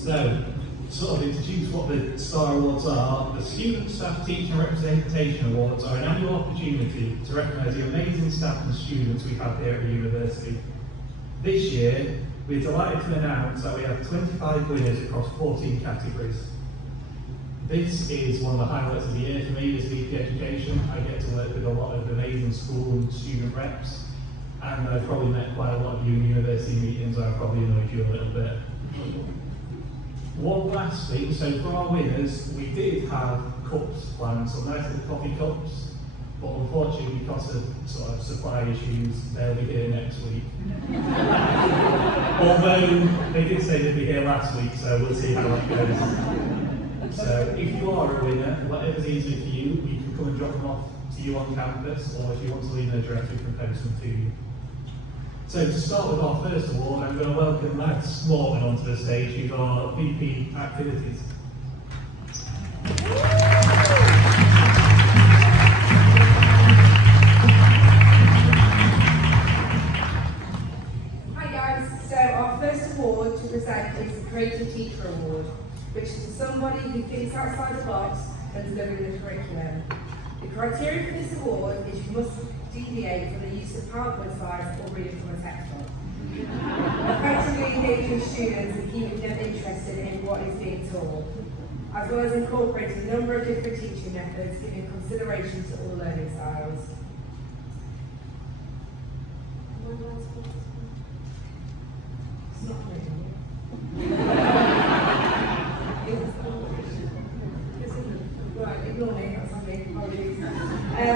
So, to sort of introduce what the STAR Awards are, the Student Staff Teacher Representation Awards are an annual opportunity to recognise the amazing staff and students we have here at the university. This year, we're delighted to announce that we have 25 winners across 14 categories. This is one of the highlights of the year for me as VP Education. I get to work with a lot of amazing school and student reps, and I've probably met quite a lot of you in university meetings. I've probably annoyed you a little bit. One last thing, so for our winners, we did have cups planned, so nice little coffee cups, but unfortunately because of sort of supply issues, they'll be here next week. Although they did say they'd be here last week, so we'll see how that goes. So if you are a winner, whatever's easier for you, you can come and drop them off to you on campus, or if you want to leave an address, we can post them to you. So to start with our first award, I'm going to welcome Max Morton onto the stage, who's our VP Activities. Hi guys, so our first award to present is the Creative Teacher Award, which is for somebody who thinks outside the box and delivering the curriculum. The criteria for this award is you must deviate from the use of PowerPoint slides or reading from a textbook. Effectively engaging students and keeping them interested in what is being taught, as well as incorporating a number of different teaching methods, giving consideration to all learning styles. It's not reading. Right, ignore me, that's on me, apologies.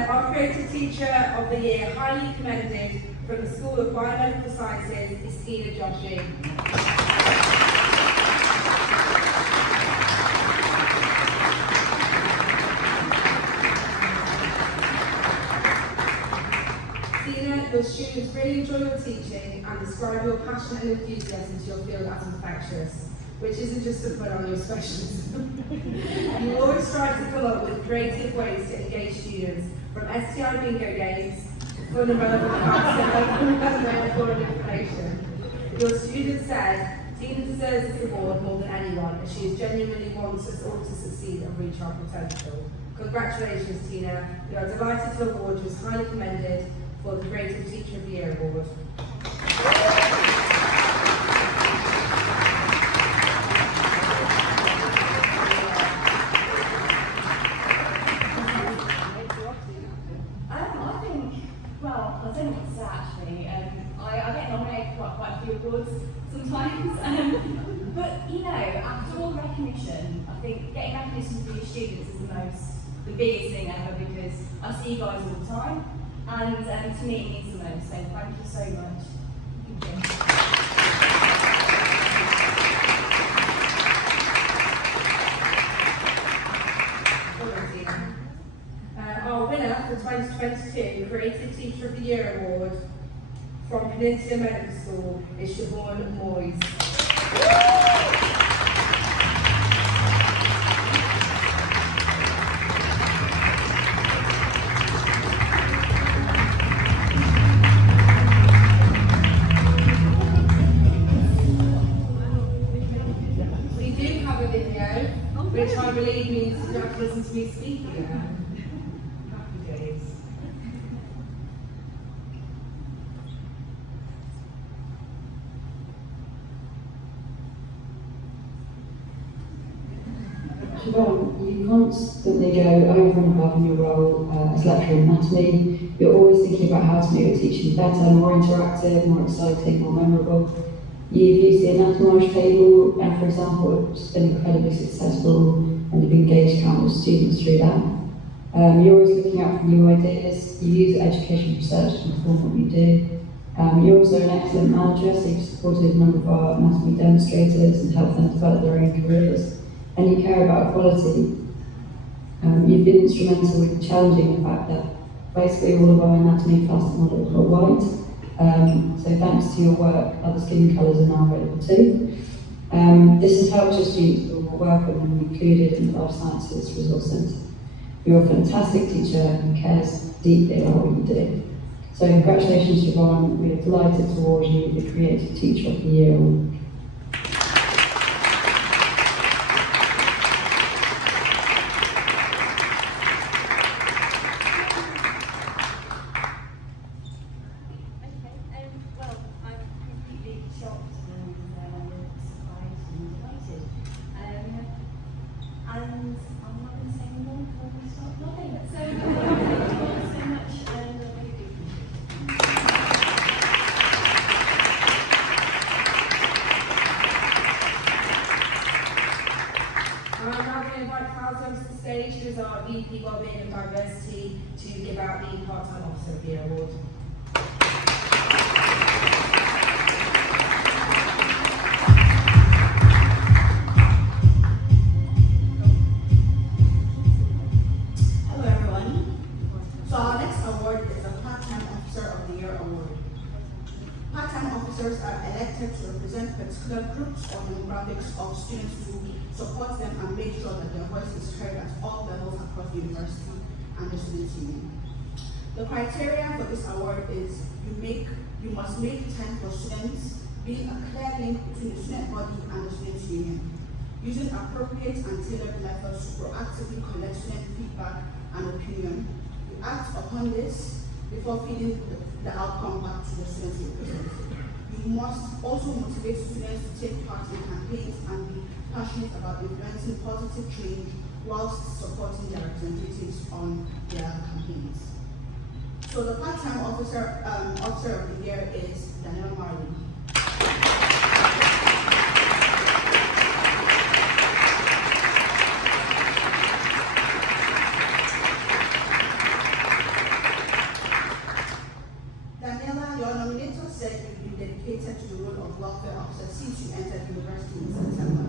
Our Creative Teacher of the Year, highly commended from the School of Biomedical Sciences, is Tina Joshi. Tina, your students really enjoy your teaching and describe your passion and enthusiasm to your field as infectious, which isn't just a put on your specialism. You always strive to come up with creative ways to engage students, from STI bingo games, to fun and relevant facts, and foreign information. Your student said, Tina deserves this award more than anyone, and she genuinely wants us all to succeed and reach our potential. Congratulations, Tina. We are delighted to award you as highly commended for the Creative Teacher of the Year Award. I don't know what to say actually. I get nominated for quite a few awards sometimes. But you know, after all recognition, I think getting recognition for your students is the biggest thing ever, because I see you guys all the time, and to me it means the most. So thank you so much. Thank you. Our winner for 2022 Creative Teacher of the Year Award from Peninsula Medical School is Siobhan Moyes. We do have a video, which I believe means you have to listen to me speaking now. Siobhan, you constantly go over and above in your role as lecturer in anatomy. You're always thinking about how to make your teaching better, more interactive, more exciting, more memorable. You've used the anatomage table, and for example, it's been incredibly successful, and you've engaged countless students through that. You're always looking out for new ideas. You use education research to inform what you do. You're also an excellent manager, so you've supported a number of our anatomy demonstrators and helped them develop their own careers. And you care about equality. You've been instrumental in challenging the fact that basically all of our anatomy plastic models are white. So thanks to your work, other skin colours are now available too. This has helped your students feel more welcome and included in the Life Sciences Resource Centre. You're a fantastic teacher who cares deeply about what you do. So congratulations, Siobhan. We are delighted to award you the Creative Teacher of the Year Award. Supervisor onto the stage, who is our VP Wellbeing and Diversity, to give out the Part-Time Officer of the Year Award. Hello everyone. So our next award is the Part-Time Officer of the Year Award. Part-time officers are elected to represent particular groups or demographics of students to support them and make sure that their voice is heard at all levels across the university and the student union. The criteria for this award is you must make time for students, being a clear link between the student body and the student union, using appropriate and tailored methods to proactively collect student feedback and opinion. You act upon this before feeding the outcome back to the students you represent. You must also motivate students to take part in campaigns and be passionate about influencing positive change whilst supporting their representatives on their campaigns. So the part-time officer of the year is Daniela Marley. Daniela, your nominator said you've been dedicated to the role of welfare officer since you entered university in September.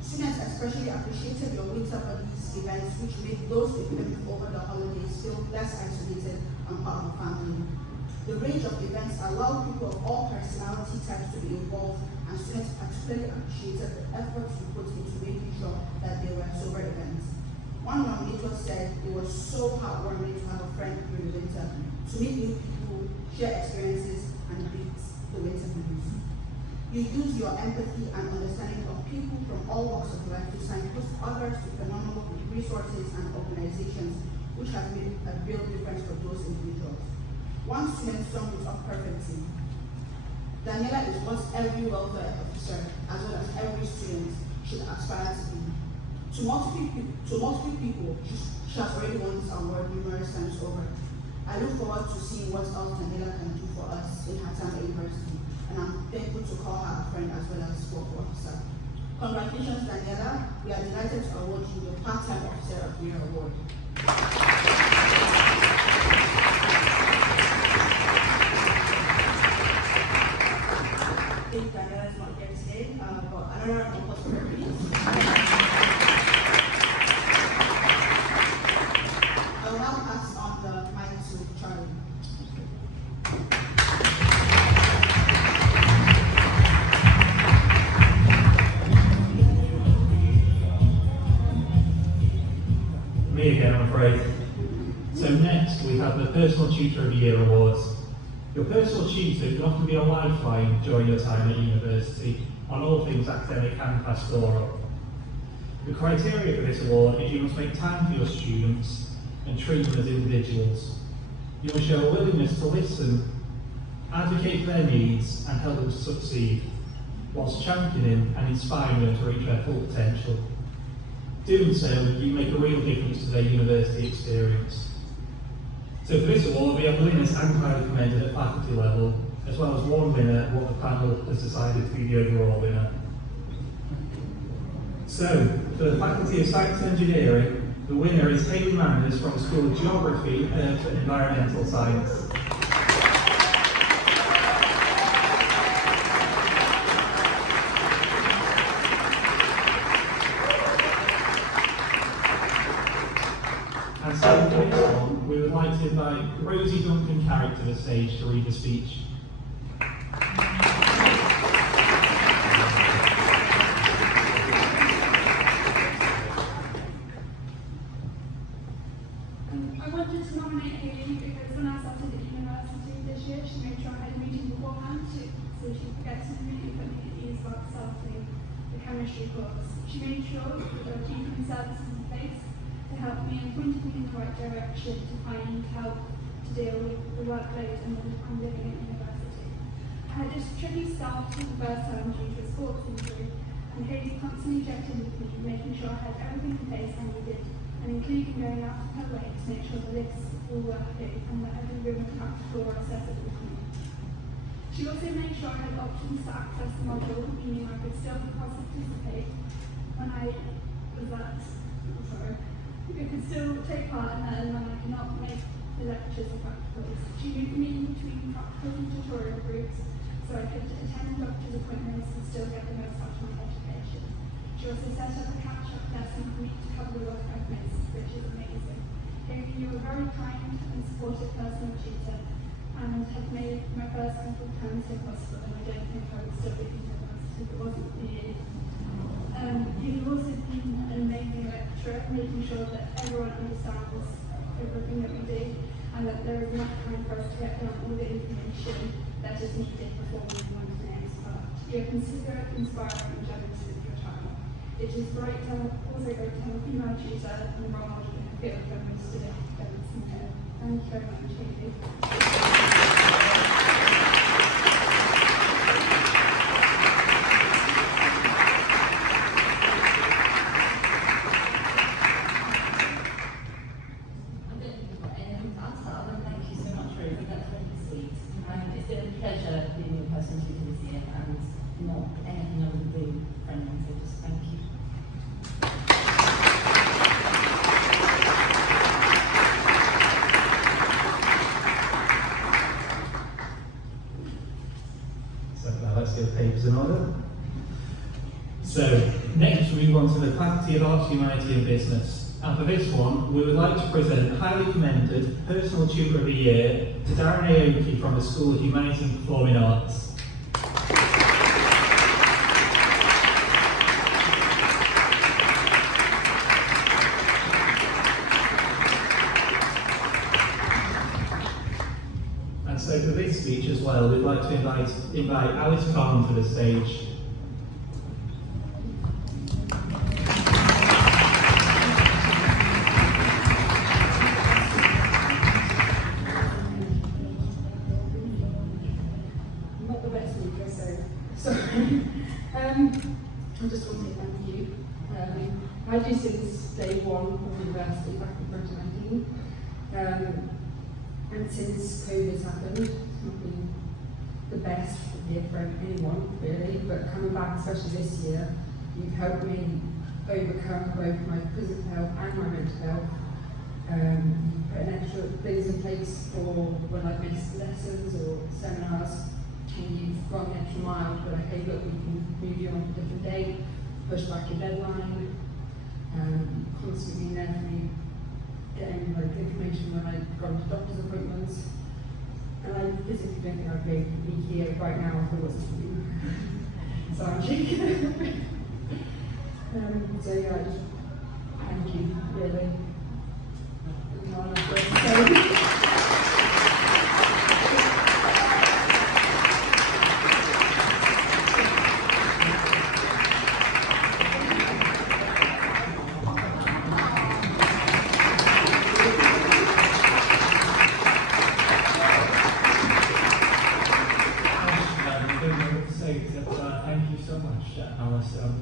Students especially appreciated your winter buddies events, which made those with them over the holidays feel less isolated and part of the family. The range of events allowed people of all personality types to be involved, and students particularly appreciated the efforts you put into making sure that they were sober events. One nominator said it was so heartwarming to have a friend during the winter, to meet new people, share experiences, and beat the winter blues. You use your empathy and understanding of people from all walks of life to signpost others to phenomenal resources and organizations which have made a real difference for those individuals. One student summed it up perfectly. Daniela is what every welfare officer, as well as every student, should aspire to be. To multiple people, she has already won this award numerous times over. I look forward to seeing what else Daniela can do for us in her time at university, and I'm thankful to call her a friend as well as work officer. Congratulations, Daniela. We are delighted to award you the Part-Time Officer of the Year Award. I think Daniela is not here today, but another round of applause for her, please. I will now pass on the mic to Charlie. Me again, I'm afraid. So next we have the Personal Tutor of the Year Awards. Your personal tutor can often be a lifeline during your time at university on all things academic and pastoral. The criteria for this award is you must make time for your students and treat them as individuals. You must show a willingness to listen, advocate for their needs and help them to succeed, whilst championing and inspiring them to reach their full potential. Doing so, you make a real difference to their university experience. So for this award, we have winners and highly commended at faculty level, as well as one winner, what the panel has decided to be the overall winner. So, for the Faculty of Science and Engineering, the winner is Hayley Manders from the School of Geography, Earth and Environmental Science. And so for this one, we would like to invite Rosie Duncan-Carrick to the stage to read the speech. I wanted to nominate Hayley because when I started at university this year, she made sure I had a meeting beforehand so she could get to know me when it is about starting the chemistry course. She made sure that there were tutoring services in place to help me and pointed me in the right direction to find help to deal with the workload and I'm living at university. I had this tricky start to the first term due to a sports injury, and Hayley constantly checked in with me, making sure I had everything in place I needed, and including going out of her way to make sure the lifts all working and that every room and practical were accessible to me. She also made sure I had options to access the module, meaning I could still participate when I was at sorry, who could still take part in that, and I cannot make the lectures or practicals. She moved me between practical and tutorial groups, so I could attend doctor's appointments and still get the most out of my education. She also set up a catch-up lesson for me to cover the work I've missed, which is amazing. Amy, you were a very kind and supportive personal tutor, and have made my first couple of terms so possible, and I don't think I would still be in university if it wasn't for you. You've also been an amazing lecturer, making sure that everyone understands everything that we do, and that there is enough time for us to get down all the information that is needed before we move on to the next part. You're considerate, inspiring, and generous with your time. It is also great to have a female tutor and a role model in the field where most of the academics can go. Thank you very much, Amy. It's been a pleasure being your personal tutor this year, and not anything I would do for anyone, so just thank you. So now let's get the papers in order. So next we move on to the Faculty of Arts, Humanity and Business. And for this one, we would like to present highly commended Personal Tutor of the Year to Darren Aoki from the School of Humanity and Performing Arts. And so for this speech as well, we'd like to invite Alice Carn to the stage. I just want to say thank you. I do since day one of university back in 2019. And since COVID's happened, it's not been the best year for anyone, really, but coming back, especially this year, you've helped me overcome both my physical health and my mental health. You put an extra things in place for when I missed lessons or seminars. And you've gone the extra mile, but okay, look, we can move you on to a different date, push back your deadline, constantly there for me, getting like information when I go to doctor's appointments. And I physically don't think I'd be here right now if it wasn't for you. So I'm shaking. So yeah, just thank you, really. Not enough words to say.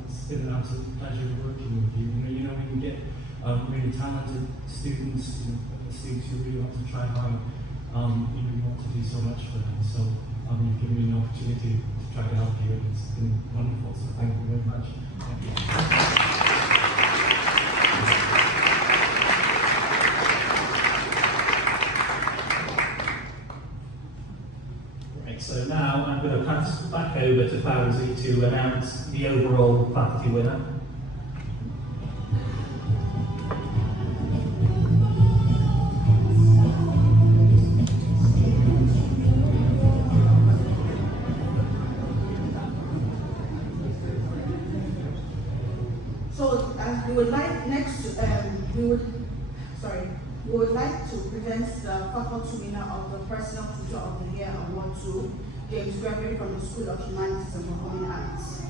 It's been an absolute pleasure working with you. You know, when you get really talented students, students who really want to try hard, you really want to do so much for them. So you've given me an opportunity to try to help you, and it's been wonderful. So thank you very much. Thank you. So now I'm going to pass back over to Fauzi to announce the overall faculty winner. So we would like next, we would like to present the faculty winner of the Personal Tutor of the Year Award to James Gregory from the School of Humanities and Performing Arts.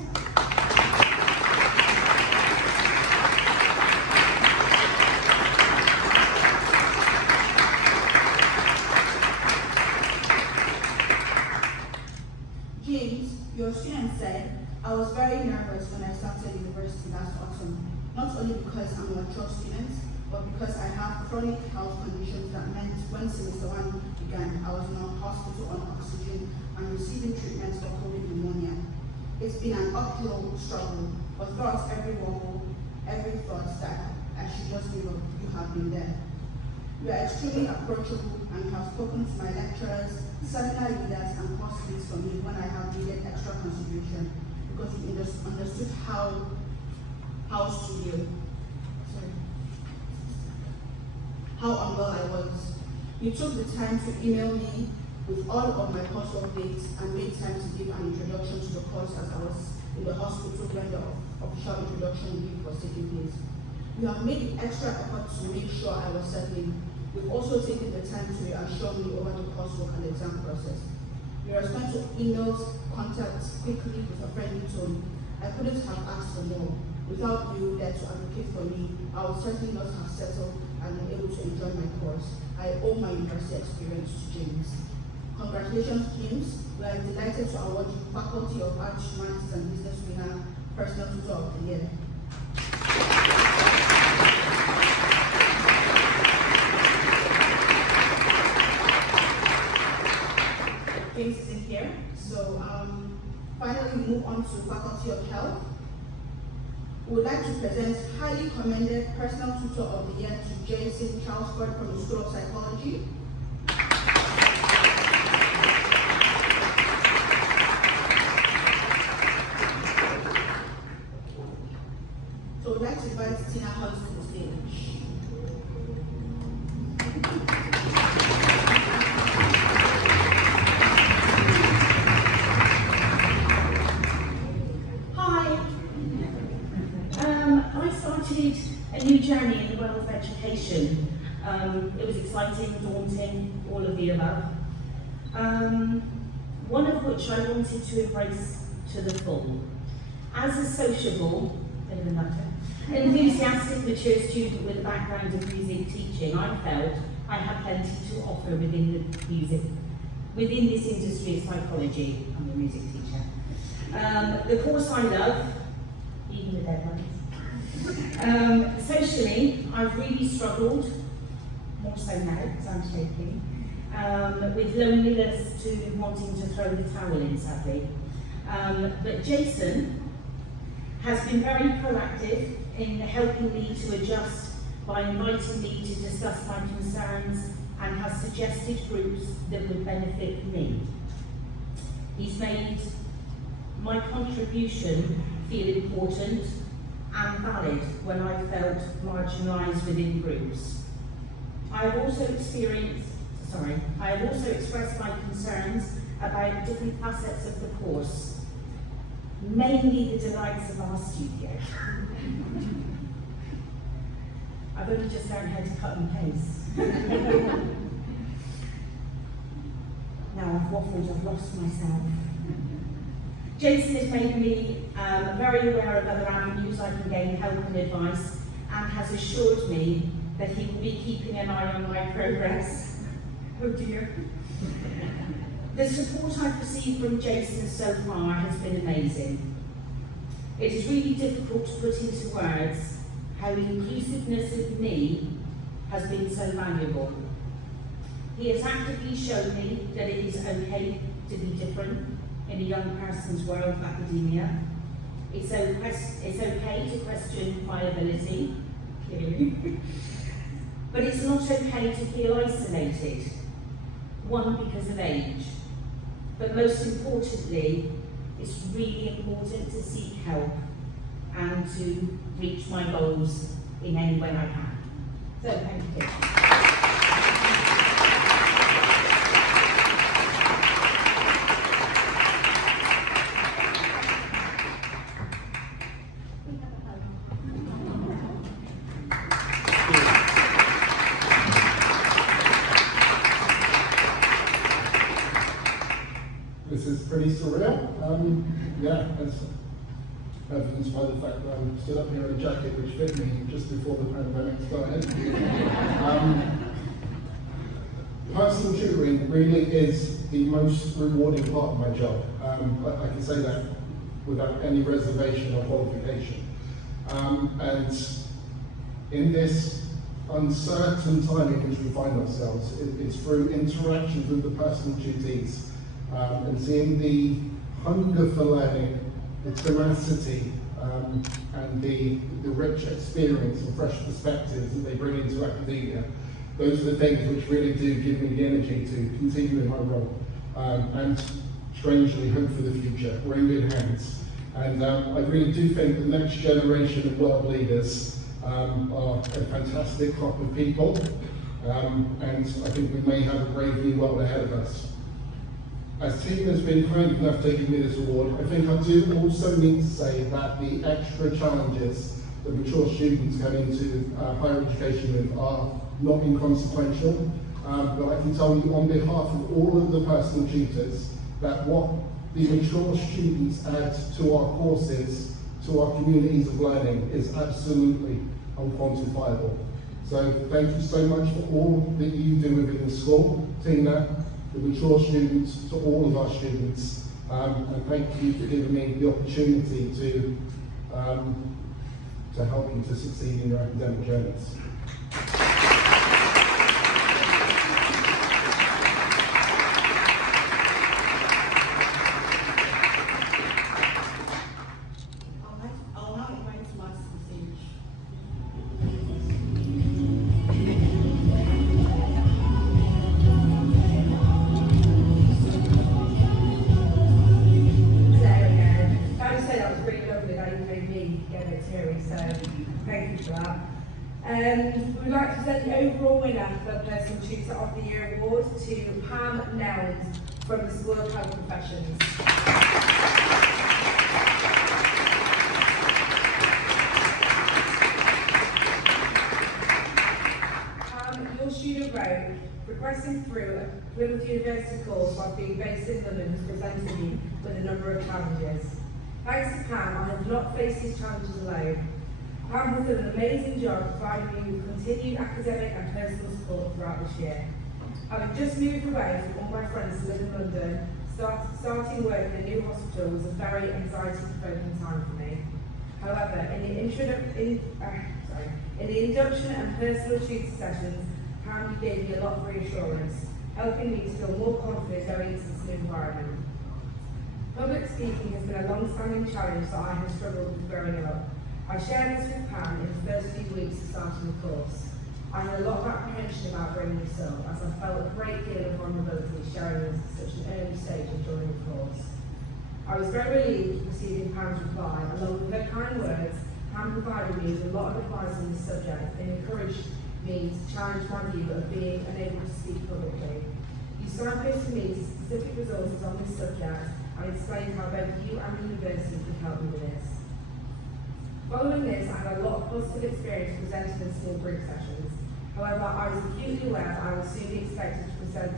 James, your student said, I was very nervous when I started university last autumn, not only because I'm a mature student, but because I have chronic health conditions that meant when semester 1 began, I was in a hospital on oxygen and receiving treatment for COVID pneumonia. It's been an uphill struggle, but throughout every wobble, every thought that I should just give up. You have been there. You are extremely approachable and have spoken to my lecturers, seminar leaders, and course leads for me when I have needed extra consideration because you understood how unwell I was. You took the time to email me with all of my course updates and made time to give an introduction to the course as I was in the hospital when the official introduction week was taking place. You have made the extra effort to make sure I was settling. You've also taken the time to reassure me over the coursework and the exam process. You respond to emails, contacts quickly with a friendly tone. I couldn't have asked for more. Without you there to advocate for me, I would certainly not have settled and been able to enjoy my course. I owe my university experience to James. Congratulations, James. We are delighted to award you Faculty of Arts, Humanities and Business winner, Personal Tutor of the Year. James isn't here, so finally we move on to Faculty of Health. We would like to present highly commended Personal Tutor of the Year to Jason Charlesford from the School of Psychology. So we'd like to invite Tina Hollis to the stage. A new journey in the world of education. It was exciting, daunting, all of the above. One of which I wanted to embrace to the full. As a sociable, enthusiastic, mature student with a background of music teaching, I felt I had plenty to offer within this industry of psychology. I'm a music teacher. The course I love, even the deadlines. Socially, I've really struggled, more so now because I'm shaking, with loneliness to wanting to throw the towel in, sadly. But Jason has been very proactive in helping me to adjust by inviting me to discuss my concerns and has suggested groups that would benefit me. He's made my contribution feel important and valid when I felt marginalised within groups. I have also expressed my concerns about different facets of the course, mainly the delights of our studio. I've only just learned how to cut and paste. Now I've waffled, I've lost myself. Jason has made me very aware of other avenues I can gain help and advice, and has assured me that he will be keeping an eye on my progress. Oh dear. The support I've received from Jason so far has been amazing. It is really difficult to put into words how inclusiveness of me has been so valuable. He has actively shown me that it is okay to be different in a young person's world of academia. It's okay to question viability, clearly, but it's not okay to feel isolated, one, because of age, but most importantly, it's really important to seek help and to reach my goals in any way I can. So, thank you. This is pretty surreal. Yeah, as evidenced by the fact that I stood up here in a jacket which fit me just before the pandemic started. Personal tutoring really is the most rewarding part of my job. I can say that without any reservation or qualification. And in this uncertain time in which we find ourselves, it's through interactions with the personal tutees and seeing the hunger for learning, the tenacity, and the rich experience and fresh perspectives that they bring into academia. Those are the things which really do give me the energy to continue in my role, and strangely hope for the future. We're in good hands. And I really do think the next generation of world leaders are a fantastic crop of people, and I think we may have a brave new world ahead of us. As Tina has been kind enough to give me this award, I think I do also need to say that the extra challenges that mature students come into higher education with are not inconsequential, but I can tell you on behalf of all of the personal tutors that what the mature students add to our courses, to our communities of learning, is absolutely unquantifiable. So thank you so much for all that you do within the school, Tina, the mature students, to all of our students, and thank you for giving me the opportunity to help you to succeed in your academic journeys. I'll now invite Max to the stage. Thank you for that. We'd like to present the overall winner for Personal Tutor of the Year award to Pam Nels from the School of Health Professions. Pam, your student wrote, progressing through a Plymouth University course while being based in London has presented me with a number of challenges. Thanks to Pam, I have not faced these challenges alone. Pam has done an amazing job providing me with continued academic and personal support throughout this year. Having just moved away from all my friends to live in London, starting work in a new hospital was a very anxiety-provoking time for me. However, in the induction and personal tutor sessions, Pam gave me a lot of reassurance, helping me to feel more confident going into this new environment. Public speaking has been a long-standing challenge that I have struggled with growing up. I shared this with Pam in the first few weeks of starting the course. I had a lot of apprehension about bringing this up, as I felt a great deal of vulnerability sharing this at such an early stage of joining the course. I was very relieved receiving Pam's reply. Along with her kind words, Pam provided me with a lot of advice on this subject and encouraged me to challenge my view of being unable to speak publicly. You signposted me to specific resources on this subject and explained how both you and the university could help me with this. Following this, I had a lot of positive experience presenting in small group sessions. However, I was acutely aware that I would soon be expected to present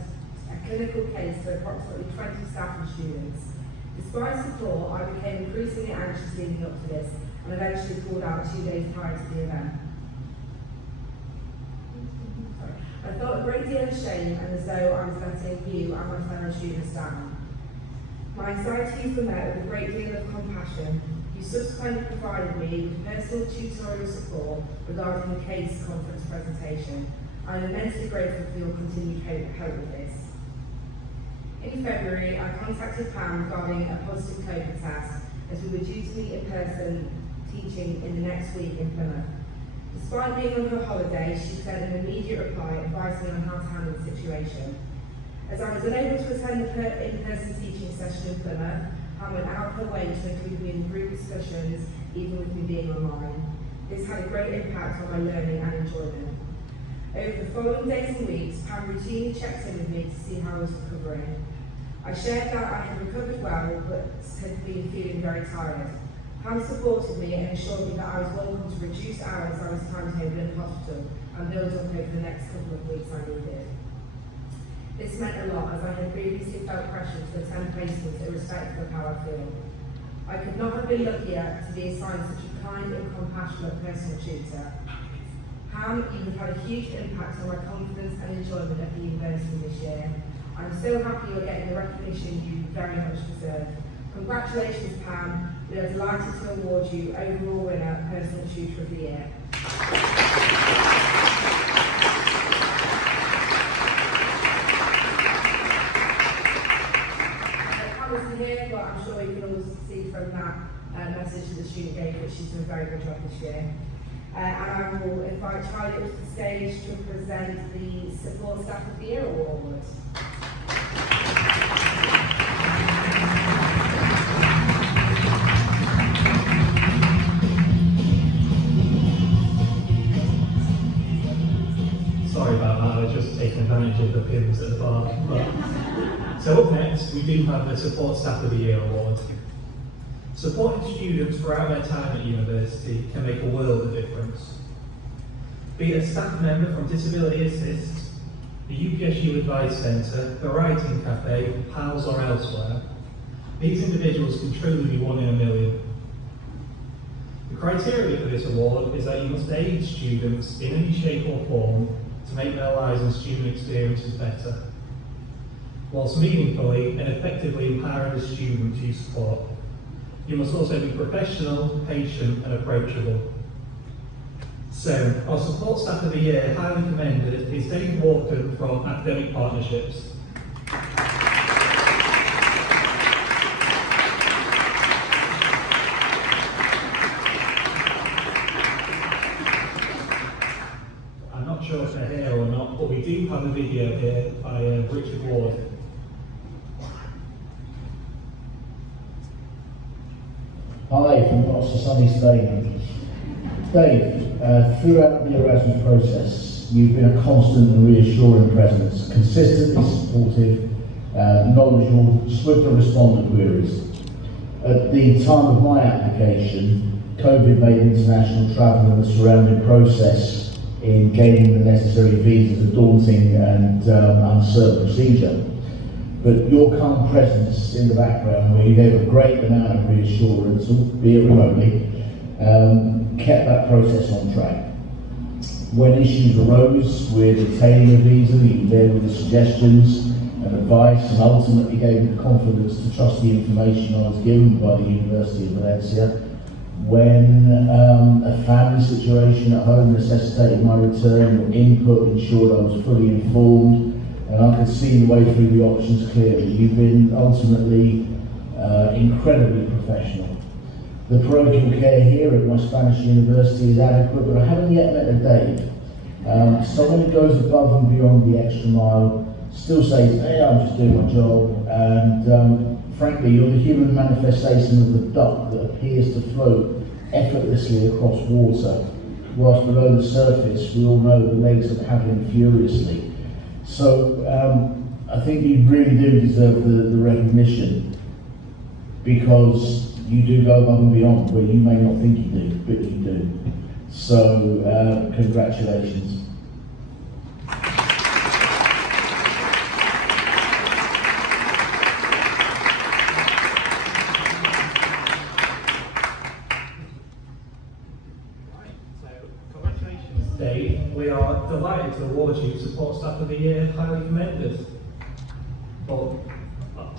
a clinical case to approximately 20 staff and students. Despite support, I became increasingly anxious leading up to this and eventually pulled out 2 days prior to the event. I felt a great deal of shame and as though I was letting you and my fellow students down. My anxieties were met with a great deal of compassion. You subsequently provided me with personal tutorial support regarding the case conference presentation. I am immensely grateful for your continued help with this. In February, I contacted Pam regarding a positive COVID test as we were due to meet in person teaching in the next week in Plymouth. Despite being on her holiday, she sent an immediate reply advising me on how to handle the situation. As I was unable to attend the in-person teaching session in Plymouth, Pam went out of her way to include me in group discussions, even with me being online. This had a great impact on my learning and enjoyment. Over the following days and weeks, Pam routinely checked in with me to see how I was recovering. I shared that I had recovered well, but had been feeling very tired. Pam supported me and assured me that I was welcome to reduce hours I was timetable in hospital and build up over the next couple of weeks I needed. This meant a lot, as I had previously felt pressure to attend placements irrespective of how I feel. I could not have been luckier to be assigned such a kind and compassionate personal tutor. Pam, you have had a huge impact on my confidence and enjoyment at the university this year. I'm so happy you're getting the recognition you very much deserve. Congratulations, Pam. We are delighted to award you overall winner, Personal Tutor of the Year. Pam isn't here, but I'm sure you can all see from that message that the student gave, which she's done a very good job this year. And I will invite Charlie up to the stage to present the Support Staff of the Year Award. Sorry about that, I was just taking advantage of the pins at the bar. So up next, we do have the Support Staff of the Year Award. Supporting students throughout their time at university can make a world of difference. Be it a staff member from Disability Assist, the UPSU Advice Centre, the Writing Cafe, PALS or elsewhere, these individuals can truly be one in a million. The criteria for this award is that you must aid students in any shape or form to make their lives and student experiences better, whilst meaningfully and effectively empowering the student you support. You must also be professional, patient and approachable. So, our Support Staff of the Year, highly commended, is Dave Walker from Academic Partnerships. I'm not sure if they're here or not, but we do have a video here by Richard Ward. Hi, from Not So Sunny Spain. Dave, throughout the Erasmus process, you've been a constant and reassuring presence, consistently supportive, knowledgeable, swift to respond to queries. At the time of my application, COVID made international travel and the surrounding process in gaining the necessary visas a daunting and uncertain procedure. But your calm presence in the background, where you gave a great amount of reassurance, albeit remotely, kept that process on track. When issues arose with obtaining a visa, you were there with the suggestions and advice, and ultimately gave me the confidence to trust the information I was given by the University of Valencia. When a family situation at home necessitated my return, your input ensured I was fully informed, and I could see the way through the options clearly. You've been ultimately incredibly professional. The parochial care here at my Spanish university is adequate, but I haven't yet met a Dave. Someone who goes above and beyond the extra mile, still says, hey, I'm just doing my job, and frankly, you're the human manifestation of the duck that appears to float effortlessly across water, whilst below the surface, we all know the legs are paddling furiously. So I think you really do deserve the recognition, because you do go above and beyond where you may not think you do, but you do. So congratulations. Dave, we are delighted to award you Support Staff of the Year, highly commended. But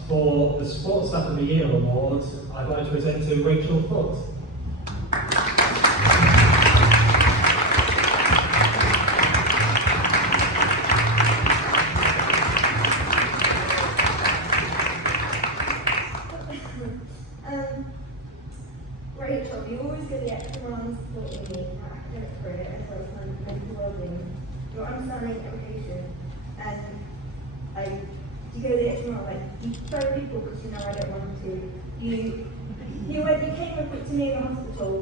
for the Support Staff of the Year award, I'd like to present to Rachel Foot. Rachel, you always go the extra mile in supporting me in my academic career as well as my mental well-being. Your understanding education, and you go the extra mile, like you throw people because you know I don't want to. You came and put to me in the hospital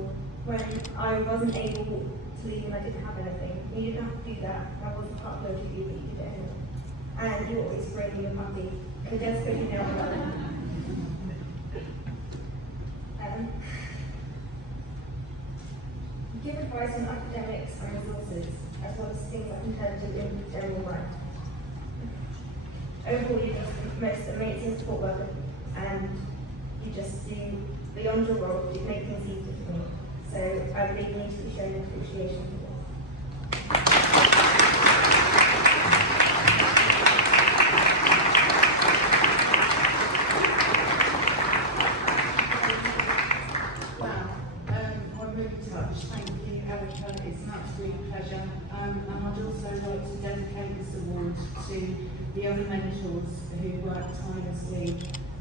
when I wasn't able to leave and I didn't have anything. You didn't have to do that. That wasn't part of your duty, but you did it anyway. And you always bring me a puppy. And just so you know I love you. Give advice on academics and resources, as well as things like intelligent in general life. Overall, you're just the most amazing support worker, and you just do beyond your role to make things easier for me. So I believe you need to be shown appreciation for this. It's an absolute pleasure, and I'd also like to dedicate this award to the other mentors who worked tirelessly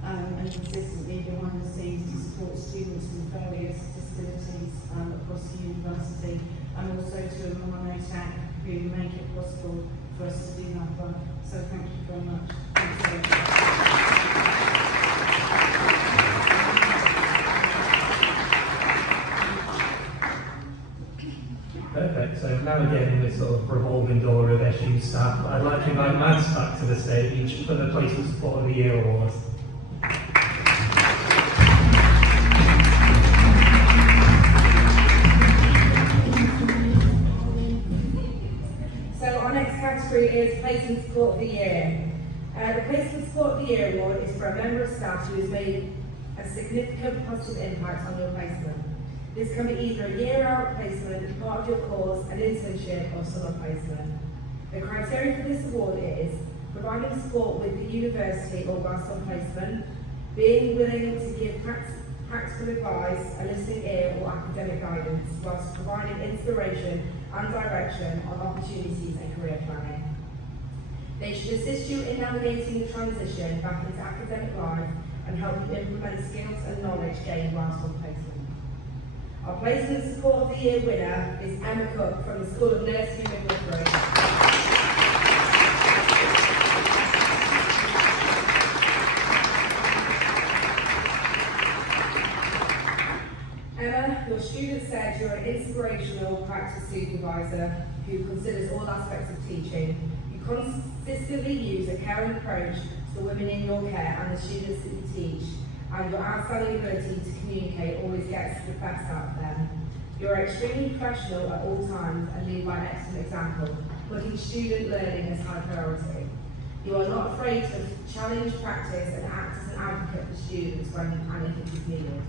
and consistently behind the scenes to support students with various disabilities across the university, and also to Mano Tech, who make it possible for us to do that work. So thank you very much. Thanks very much. Perfect. So now again in this sort of revolving door of SU staff, I'd like to invite Mads back to the stage for the Placement Support of the Year Award. So our next category is Placement Support of the Year. The Placement Support of the Year Award is for a member of staff who has made a significant positive impact on your placement. This can be either a year-out placement, part of your course, an internship, or summer placement. The criteria for this award is providing support with the university or whilst on placement, being willing to give practical advice, a listening ear, or academic guidance, whilst providing inspiration and direction on opportunities and career planning. They should assist you in navigating the transition back into academic life and help you implement skills and knowledge gained whilst on placement. Our Placement Support of the Year winner is Emma Cook from the School of Nursing and Midwifery. Emma, your student said you're an inspirational practice supervisor who considers all aspects of teaching. You consistently use a caring approach to the women in your care and the students that you teach, and your outstanding ability to communicate always gets the best out of them. You're extremely professional at all times and lead by an excellent example, putting student learning as high priority. You are not afraid to challenge practice and act as an advocate for students when and if it is needed.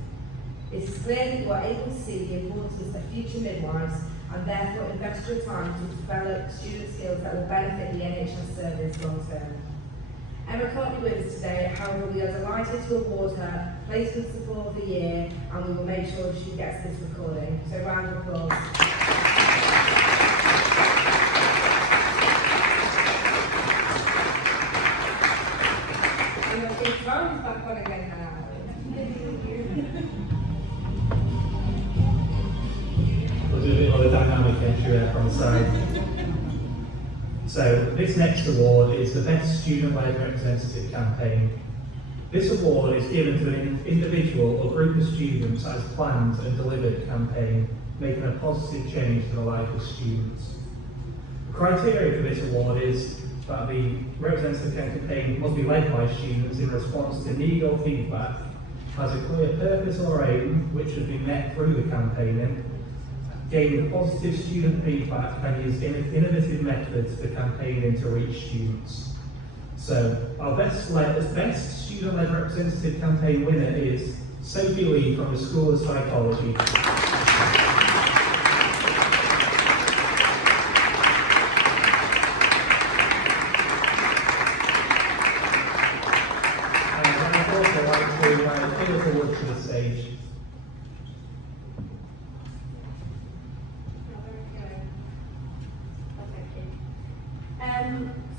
It is clear that you are able to see the importance of future midwives and therefore invest your time to develop student skills that will benefit the NHS service long term. Emma can't be with us today, however we are delighted to award her Placement Support of the Year, and we will make sure she gets this recording. So round of applause. And your big phone's back on again now. We'll do a bit of a dynamic entry there from the side. So this next award is the Best Student-Led Representative Campaign. This award is given to an individual or group of students that has planned and delivered a campaign, making a positive change to the life of students. The criteria for this award is that the representative campaign must be led by students in response to need or feedback, has a clear purpose or aim which has been met through the campaigning, gain positive student feedback and use innovative methods for campaigning to reach students. So our best student-led representative campaign winner is Sophie Lee from the School of Psychology. And I'd also like to invite Philip forward to the stage.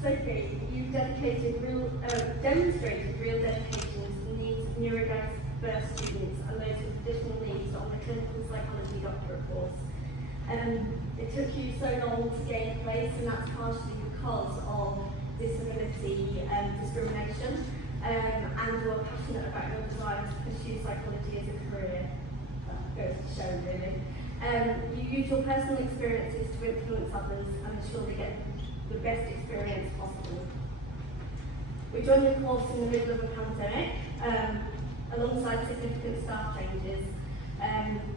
Sophie, you've demonstrated real dedication to the needs of neurodiverse students and those with additional needs on the clinical psychology doctorate course. It took you so long to gain a place, and that's partially because of disability discrimination, and you're passionate about your desire to pursue psychology as a career. That goes to show, really. You use your personal experiences to influence others and ensure they get the best experience possible. We joined your course in the middle of a pandemic, alongside significant staff changes.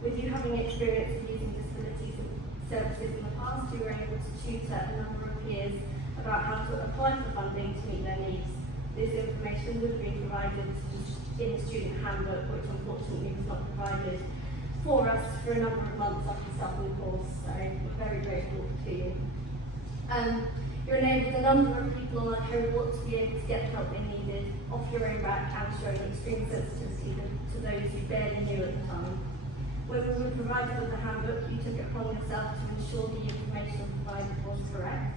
With you having experience of using disability services in the past, you were able to tutor a number of peers about how to apply for funding to meet their needs. This information would have been provided in the student handbook, which unfortunately was not provided for us for a number of months after starting the course, so we're very grateful to you. You enabled a number of people on our cohort to be able to get the help they needed off your own back and showing extreme sensitivity to those you barely knew at the time. When we were provided with the handbook, you took it upon yourself to ensure the information provided was correct,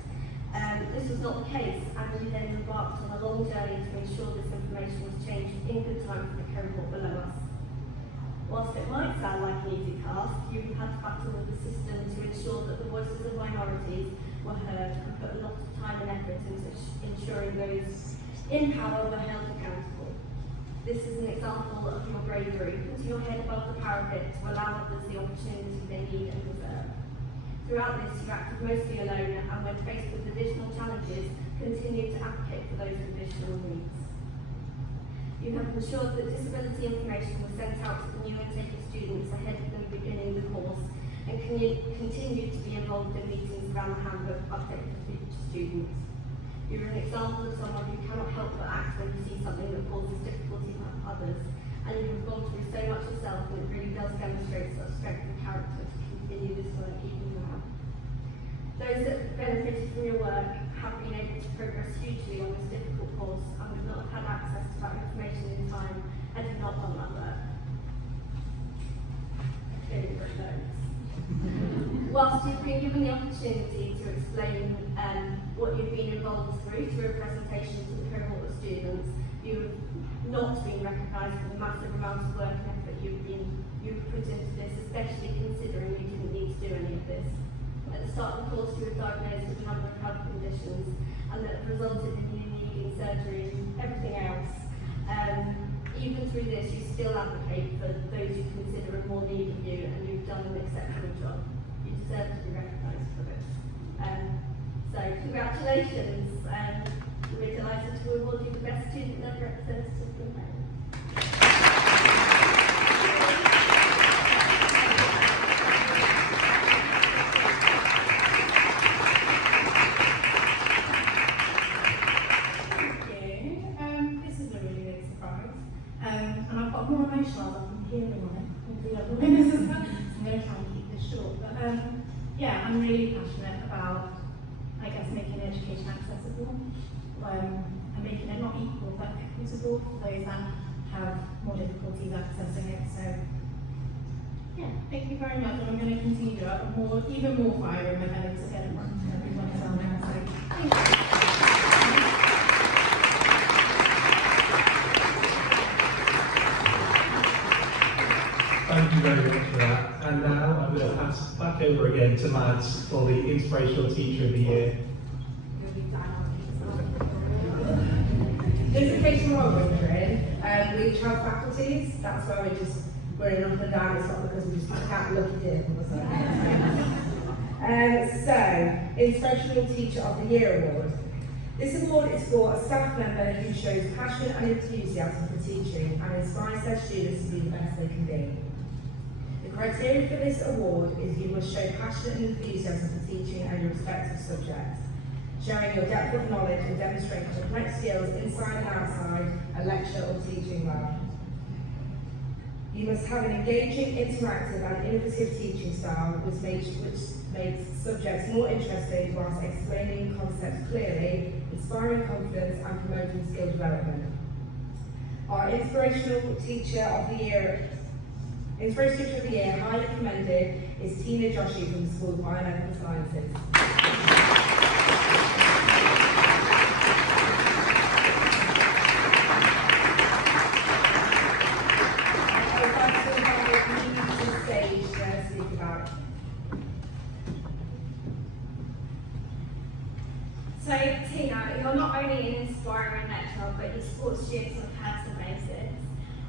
This was not the case, and we then embarked on a long journey to ensure this information was changed in good time for the cohort below us. Whilst it might sound like an easy task, you had to battle with the system to ensure that the voices of minorities were heard and put a lot of time and effort into ensuring those in power were held accountable. This is an example of your bravery, putting your head above the parapet to allow others the opportunity they need and deserve. Throughout this, you acted mostly alone, and when faced with additional challenges, continued to advocate for those with additional needs. You have ensured that disability information was sent out to the new intake of students ahead of them beginning the course, and continued to be involved in meetings around the handbook update for future students. You're an example of someone who cannot help but act when you see something that causes difficulty for others, and you have gone through so much yourself, and it really does demonstrate such strength of character to continue this work even now. Those that benefited from your work have been able to progress hugely on this difficult course, and would not have had access to that information in time had you not done that work. Clearly wrote notes. Whilst you've been given the opportunity to explain what you've been involved through a presentation to the cohort of students, you've not been recognised for the massive amount of work and effort you've put into this, especially considering you didn't need to do any of this. At the start of the course, you were diagnosed with a number of health conditions, and that resulted in you needing surgery and everything else. Even through this, you still advocate for those you consider in more need of you, and you've done an exceptional job. You deserve to be recognised for this. So congratulations. We're delighted to award you the Best Student Led Representative in Wales. And I've got more emotional as I'm hearing on it with the other winners as well. I'm going to try and keep this short. But yeah, I'm really passionate about, I guess, making education accessible and making it not equal but equitable for those that have more difficulties accessing it. So yeah, thank you very much. And I'm going to continue up even more fire in my belly to get everyone down there. So thank you. Thank you very much for that. And now I'm going to pass back over again to Mads for the Inspirational Teacher of the Year. Dissertation role we're in, we have faculties, that's why we're in up and down, it's not because we just can't look at it. So, Inspirational Teacher of the Year Award. This award is for a staff member who shows passion and enthusiasm for teaching and inspires their students to be the best they can be. The criteria for this award is you must show passion and enthusiasm for teaching and your respective subject, showing your depth of knowledge and demonstrating complex skills inside and outside a lecture or teaching well. You must have an engaging, interactive and innovative teaching style which makes subjects more interesting whilst explaining concepts clearly, inspiring confidence and promoting skill development. Our Inspirational Teacher of the Year, highly commended, is Tina Joshi from the School of Biomedical Sciences. So, Tina, you're not only an inspiring lecturer, but you support students on a personal basis.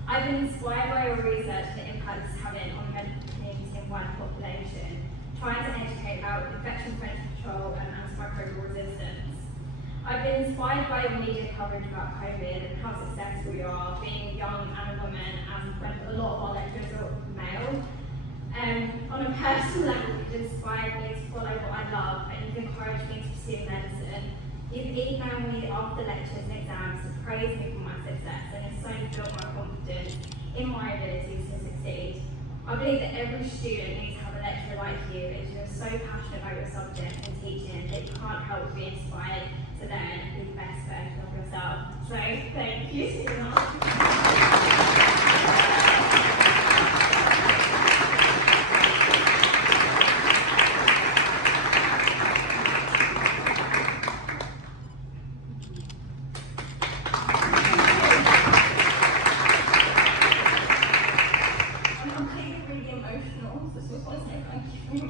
I've been inspired by your research and the impact it's having on the medical community and wider population, trying to educate about infection control and antimicrobial resistance. I've been inspired by your media coverage about COVID and how successful you are, being young and a woman, and when a lot of our lecturers are male. On a personal level, you've inspired me to follow what I love, and you've encouraged me to pursue medicine. You've emailed me after lectures and exams to praise me for my success, and it's so built my confidence in my abilities to succeed. I believe that every student needs to have a lecturer like you, as you're so passionate about your subject and teaching that you can't help but be inspired to then be the best version of yourself. So, thank you so much.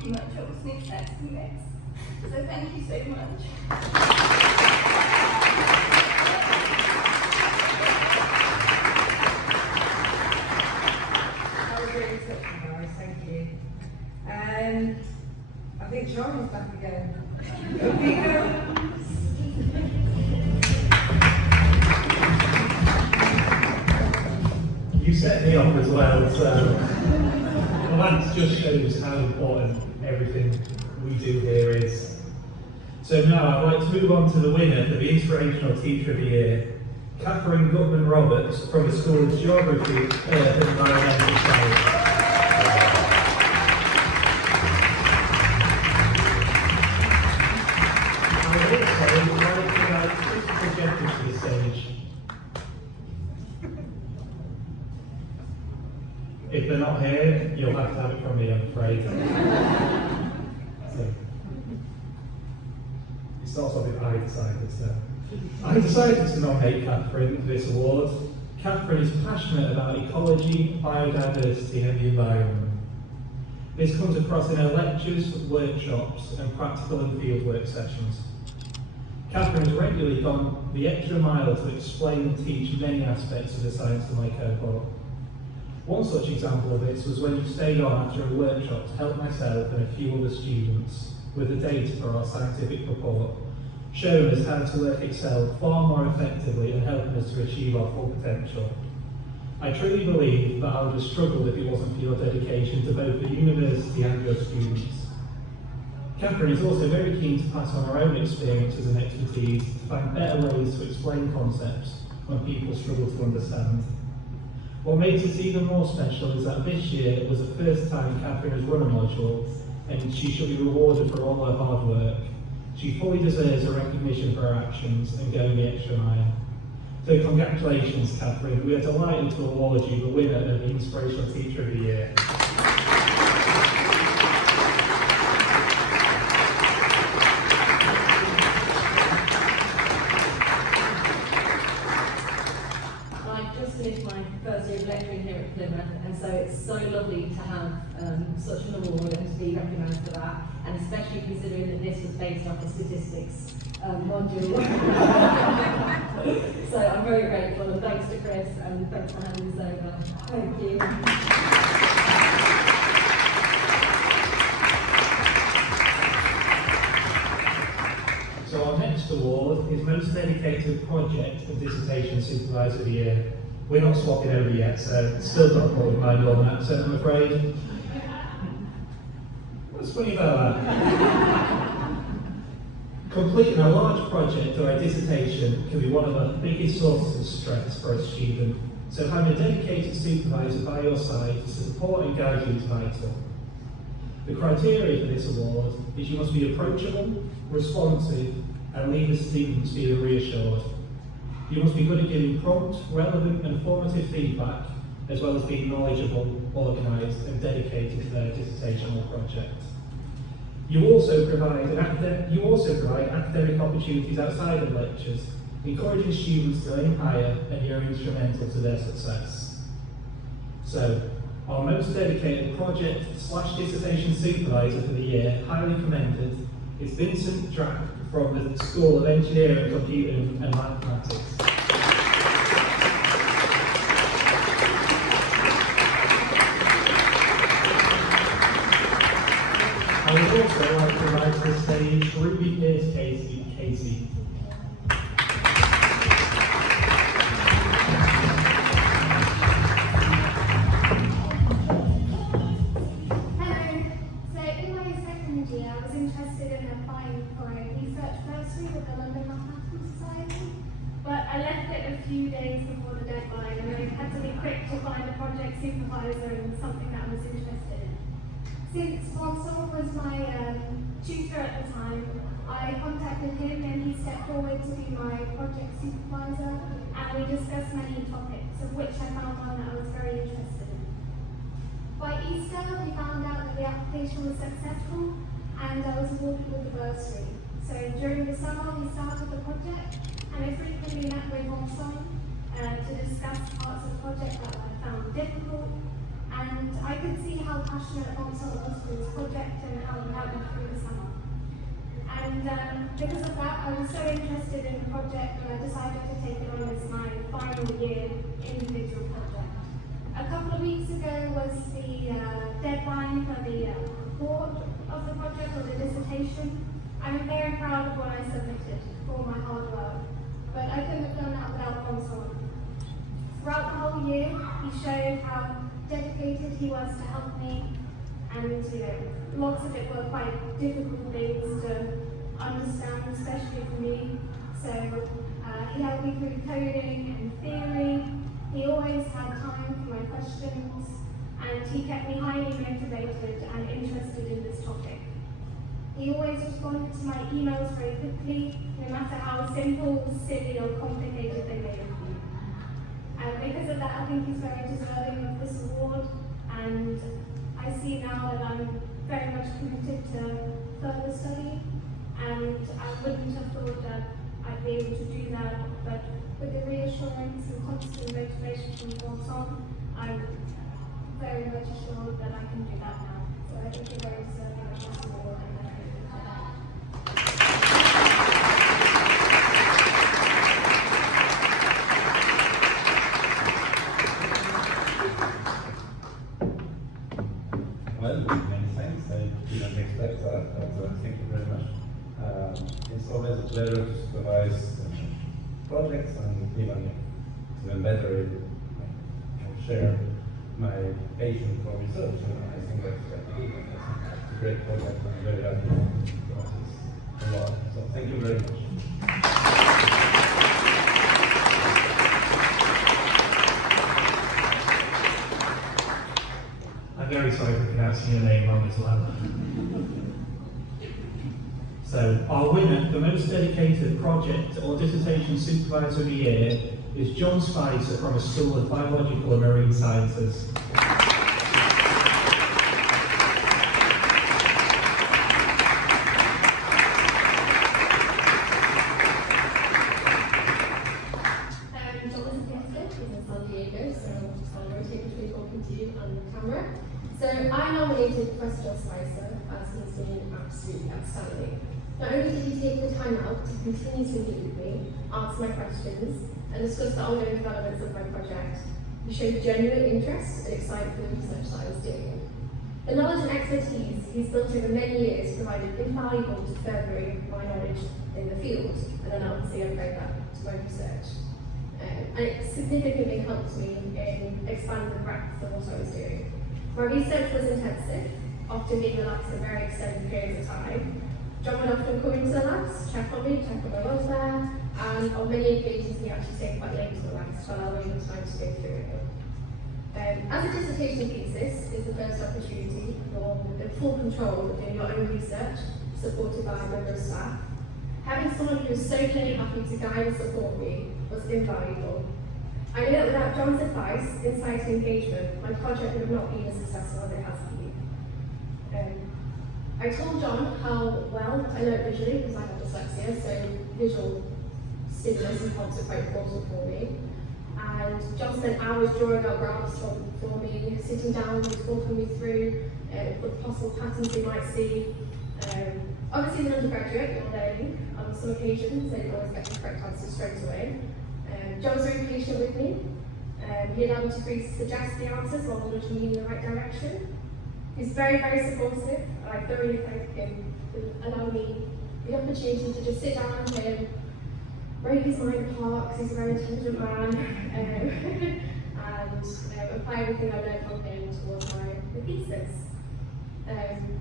my job's next next to next. So thank you so much. That was really touching, guys. Thank you. I think Joyner's back again. You set me up as well, so well, that just shows how important everything we do here is. So now I'd like to move on to the winner for the Inspirational Teacher of the Year, Catherine Gutman-Roberts from the School of Geography, Earth and Environmental Science. I would also like to invite Christopher Jeffries to the stage. If they're not here, you'll have to have it from me, I'm afraid. So, it starts off with I decided. So, I decided to nominate Catherine for this award. Catherine is passionate about ecology, biodiversity and the environment. This comes across in her lectures, workshops and practical and fieldwork sessions. Catherine has regularly gone the extra mile to explain and teach many aspects of the science to my cohort. One such example of this was when you stayed on after a workshop to help myself and a few other students with the data for our scientific report, showing us how to work Excel far more effectively and helping us to achieve our full potential. I truly believe that I would have struggled if it wasn't for your dedication to both the university and your students. Catherine is also very keen to pass on her own experiences and expertise to find better ways to explain concepts when people struggle to understand. What makes it even more special is that this year was the first time Catherine has run a module, and she should be rewarded for all her hard work. She fully deserves a recognition for her actions and going the extra mile. So congratulations, Catherine. We are delighted to award you the winner of the Inspirational Teacher of the Year. First year of lecturing here at Plymouth, and so it's so lovely to have such an award and to be recognised for that, and especially considering that this was based off a statistics module. So I'm very grateful, and thanks to Chris, and thanks for handing this over. Thank you. So our next award is Most Dedicated Project and Dissertation Supervisor of the Year. We're not swapping over yet, so still got to put my on that, so I'm afraid. What's funny about that? Completing a large project or a dissertation can be one of the biggest sources of stress for a student, so having a dedicated supervisor by your side to support and guide you is vital. The criteria for this award is you must be approachable, responsive, and leave the students feeling reassured. You must be good at giving prompt, relevant and formative feedback, as well as being knowledgeable, organised and dedicated to their dissertational project. You also provide academic opportunities outside of lectures, encouraging students to aim higher, and you're instrumental to their success. So, our most dedicated project/dissertation supervisor for the year, highly commended, is Vincent Drack from the School of Engineering, Computing and Mathematics. I would also like to invite to the stage Ruby Pierce Casey. Supervisor and something that I was interested in. Since Sponsor was my tutor at the time, I contacted him and he stepped forward to be my project supervisor, and we discussed many topics, of which I found one that I was very interested in. By Easter, we found out that the application was successful and I was awarded with the bursary. So during the summer, we started the project, and I frequently met with Sponsor to discuss parts of the project that I found difficult, And I could see how passionate Console was for this project and how he helped me through the summer. And because of that, I was so interested in the project that I decided to take it on as my final year individual project. A couple of weeks ago was the deadline for the report of the project, or the dissertation. I'm very proud of what I submitted for my hard work, but I couldn't have done that without Console. Throughout the whole year, he showed how dedicated he was to help me, and lots of it were quite difficult things to understand, especially for me. So he helped me through coding and theory. He always had time for my questions, and he kept me highly motivated and interested in this topic. He always responded to my emails very quickly, no matter how simple, silly, or complicated they may have been. And because of that, I think he's very deserving of this award, and I see now that I'm very much committed to further study, and I wouldn't have thought that I'd be able to do that, but with the reassurance and constant motivation from Console, I'm very much assured that I can do that now. So I think you're very deserving of this award, and I thank you for that. Well, many thanks. I didn't expect that, but thank you very much. It's always a pleasure to supervise projects, and even better, I share my passion for research. I think that's a great project. I'm very happy about this award. So thank you very much. I'm very sorry for pronouncing your name wrong as well. So, our winner, the most dedicated project or dissertation supervisor of the year, is John Spicer from a School of Biological and Marine Sciences. So I nominated Professor John Spicer as he's been absolutely outstanding. Not only did he take the time out to continuously meet with me, answer my questions, and discuss the ongoing developments of my project, he showed genuine interest and excitement for the research that I was doing. The knowledge and expertise he's built over many years provided invaluable to furthering my knowledge in the field, and then obviously I applied that to my research. And it significantly helped me in expanding the breadth of what I was doing. My research was intensive, often being relaxed for very extended periods of time. John would often come into the labs, check on me, check on my welfare, and on many occasions he actually stayed quite late to the labs to allow me the time to go through it. As a dissertation thesis is the first opportunity for the full control of doing your own research, supported by a member of staff. Having someone who was so clearly happy to guide and support me was invaluable. I knew that without John's advice, insight and engagement, my project would have not been as successful as it has been. I told John how well I learned visually, because I have dyslexia, so visual stimulus and prompts are quite important for me. And John spent hours drawing out graphs for me, sitting down and walking me through the possible patterns we might see. Obviously, as an undergraduate, you're learning. On some occasions, I didn't always get the correct answers straight away. John was very patient with me. He allowed me to freely suggest the answers while nudging me in the right direction. He's very, very supportive, and I thoroughly thank him for allowing me the opportunity to just sit down with him, break his mind apart, because he's a very intelligent man, and apply everything I learned from him towards my thesis.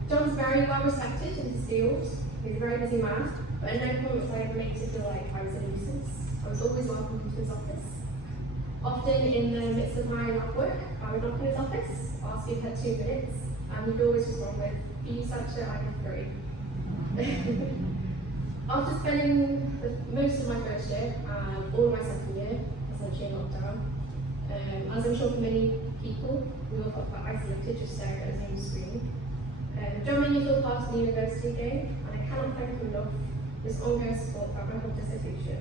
John's very well respected in his field. He's a very busy man, but at no point was I ever made to feel like I was a nuisance. I was always welcome to his office. Often in the midst of my lab work, I would knock in his office, ask if he had 2 minutes, and he'd always respond with, "For you, Sancha, I have 3. After spending most of my first year and all of my second year, essentially in lockdown, as I'm sure for many people, we all felt quite isolated, just staring at a Zoom screen. John made me feel part of the university again, and I cannot thank him enough for his ongoing support throughout my whole dissertation.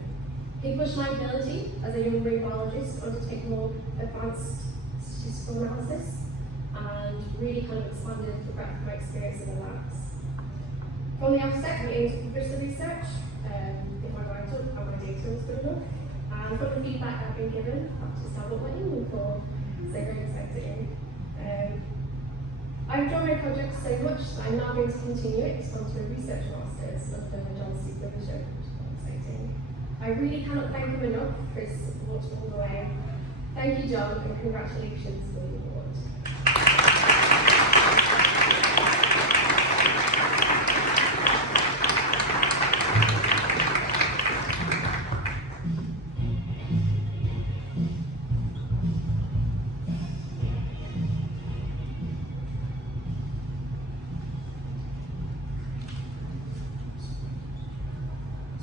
He pushed my ability as a young marine biologist to undertake more advanced statistical analysis, and really kind of expanded the breadth of my experience in the labs. From the outset, we aimed to publish the research, if my write-up and my data was good enough, and from the feedback I've been given, I've just had what we're aiming for, so very exciting. I've enjoyed my project so much that I'm now going to continue it onto a research master's under John's supervision, which is quite exciting. I really cannot thank him enough for his support all the way. Thank you, John, and congratulations for the award.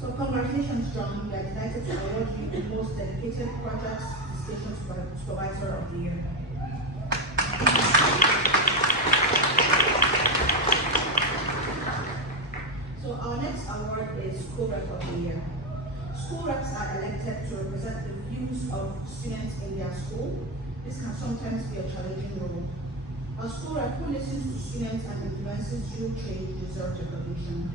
So congratulations, John. We are delighted to award you the most dedicated project dissertation supervisor of the year. So our next award is School Rep of the Year. School reps are elected to represent the views of students in their school. This can sometimes be a challenging role. A school rep who listens to students and influences real change deserves recognition.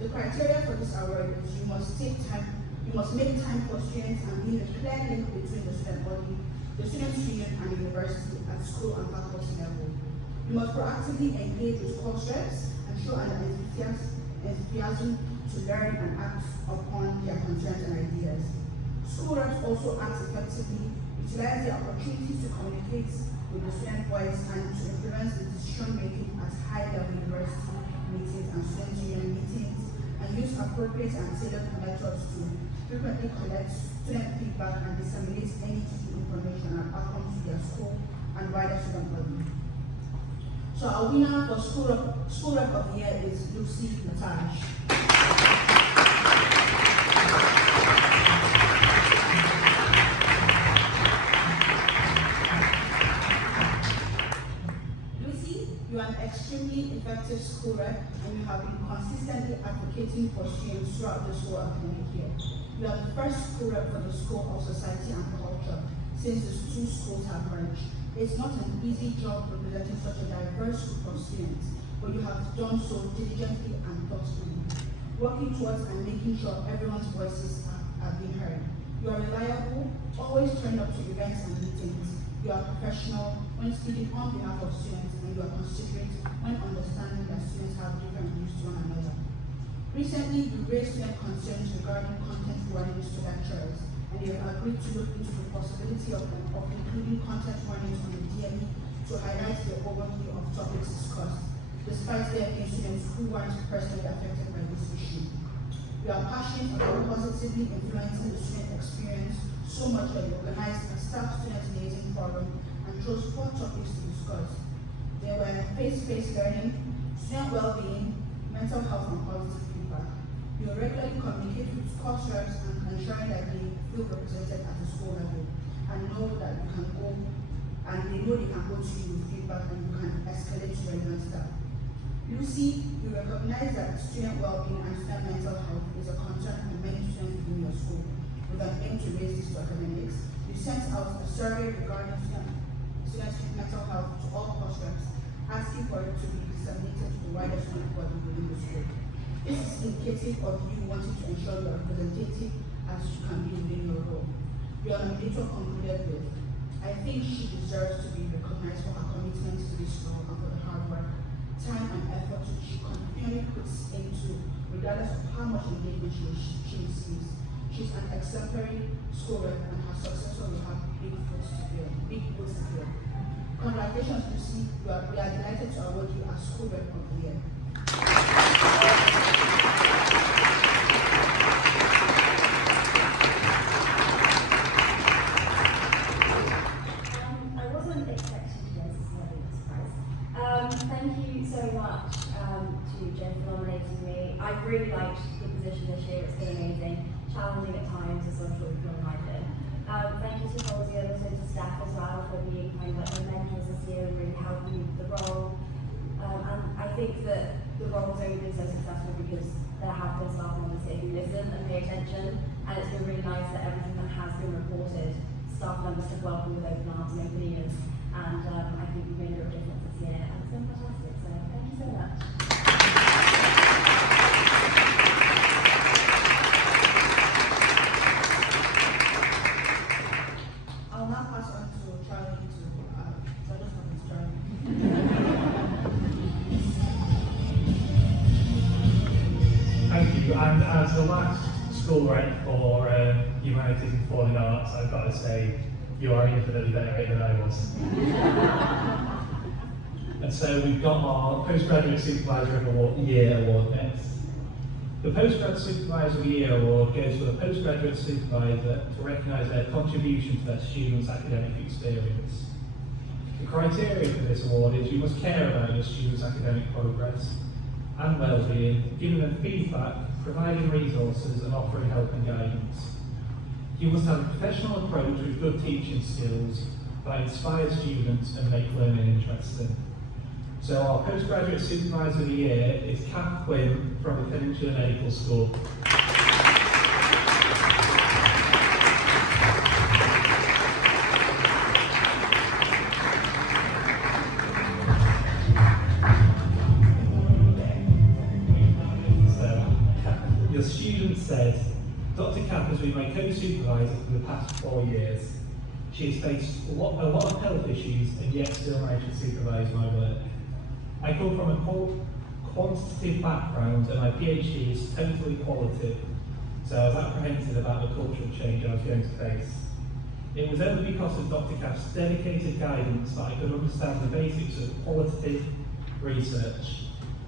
The criteria for this award is you must make time for students and be a clear link between the student body, the students' union, and the university at school and faculty level. You must proactively engage with course reps and show an enthusiasm to learn and act upon their concerns and ideas. School reps also act effectively, utilize the opportunities to communicate with the student voice and to influence the decision making at high-level university meetings and student union meetings, and use appropriate and tailored methods to frequently collect student feedback and disseminate any key information and outcomes to their school and wider student body. So our winner for School Rep of the Year is Lucy Nataj. You are an extremely effective school rep, and you have been consistently advocating for students throughout the school academic year. You are the first school rep for the School of Society and Culture since the two schools have merged. It's not an easy job representing such a diverse group of students, but you have done so diligently and thoughtfully, working towards and making sure everyone's voices are being heard. You are reliable, always turn up to events and meetings. You are professional when speaking on behalf of students, and you are considerate when understanding that students have different views to one another. Recently, you raised student concerns regarding content warnings to lecturers, and you have agreed to look into the possibility of including content warnings on the DME to highlight the overview of topics discussed, despite there being students who weren't personally affected by this issue. You are passionate about positively influencing the student experience so much that you organized a staff-student liaison forum and chose 4 topics to discuss. They were face-to-face learning, student well-being, mental health, and positive feedback. You regularly communicate with course reps and ensuring that they feel represented at the school level and know that you can go, and they know they can go to you with feedback and you can escalate to relevant staff. Lucy, you recognize that student well-being and student mental health is a concern for many students within your school. With an aim to raise this to academics, you sent out a survey regarding students' mental health to all course reps, asking for it to be disseminated to the wider student body within the school. This is indicative of you wanting to ensure you are representative as you can be within your role. Your nominator concluded with, I think she deserves to be recognized for her commitment to this role and for the hard work, time and effort she continually puts into, regardless of how much engagement she receives. She's an exemplary school rep, and her successor will have big boots to fill. Congratulations, Lucy. We are delighted to award you as School Rep of the Year. I wasn't expecting to get this morning, surprise. Thank you so much to Jen for nominating me. I've really liked the position this year. It's been amazing, challenging at times, as I'm sure you can imagine. Thank you to Halsey and also to staff as well for being kind of like my mentors this year and really helping me with the role. And I think that the role has only been so successful because there have been staff members here who listen and pay attention, and it's been really nice that everything that has been reported, staff members have welcomed with open arms and open ears. and I think we've made a real difference this year, and it's been fantastic, so thank you so much. I'll now pass on to Charlie to Charlie. Thank you. And as the last school rep for Humanities and Performing Arts, I've got to say, you are infinitely better than I was. And so we've got our Postgraduate Supervisor of the Year award next. The Postgrad Supervisor of the Year award goes to the Postgraduate Supervisor to recognise their contribution to their students' academic experience. The criteria for this award is you must care about your students' academic progress and well-being, giving them feedback, providing resources and offering help and guidance. You must have a professional approach with good teaching skills that inspire students and make learning interesting. So our Postgraduate Supervisor of the Year is Kath Quinn from the Peninsula Medical School. Your student said, Dr. Kath has been my co-supervisor for the past 4 years. She has faced a lot of health issues and yet still managed to supervise my work. I come from a quantitative background and my PhD is totally qualitative, so I was apprehensive about the cultural change I was going to face. It was only because of Dr. Kath's dedicated guidance that I could understand the basics of qualitative research.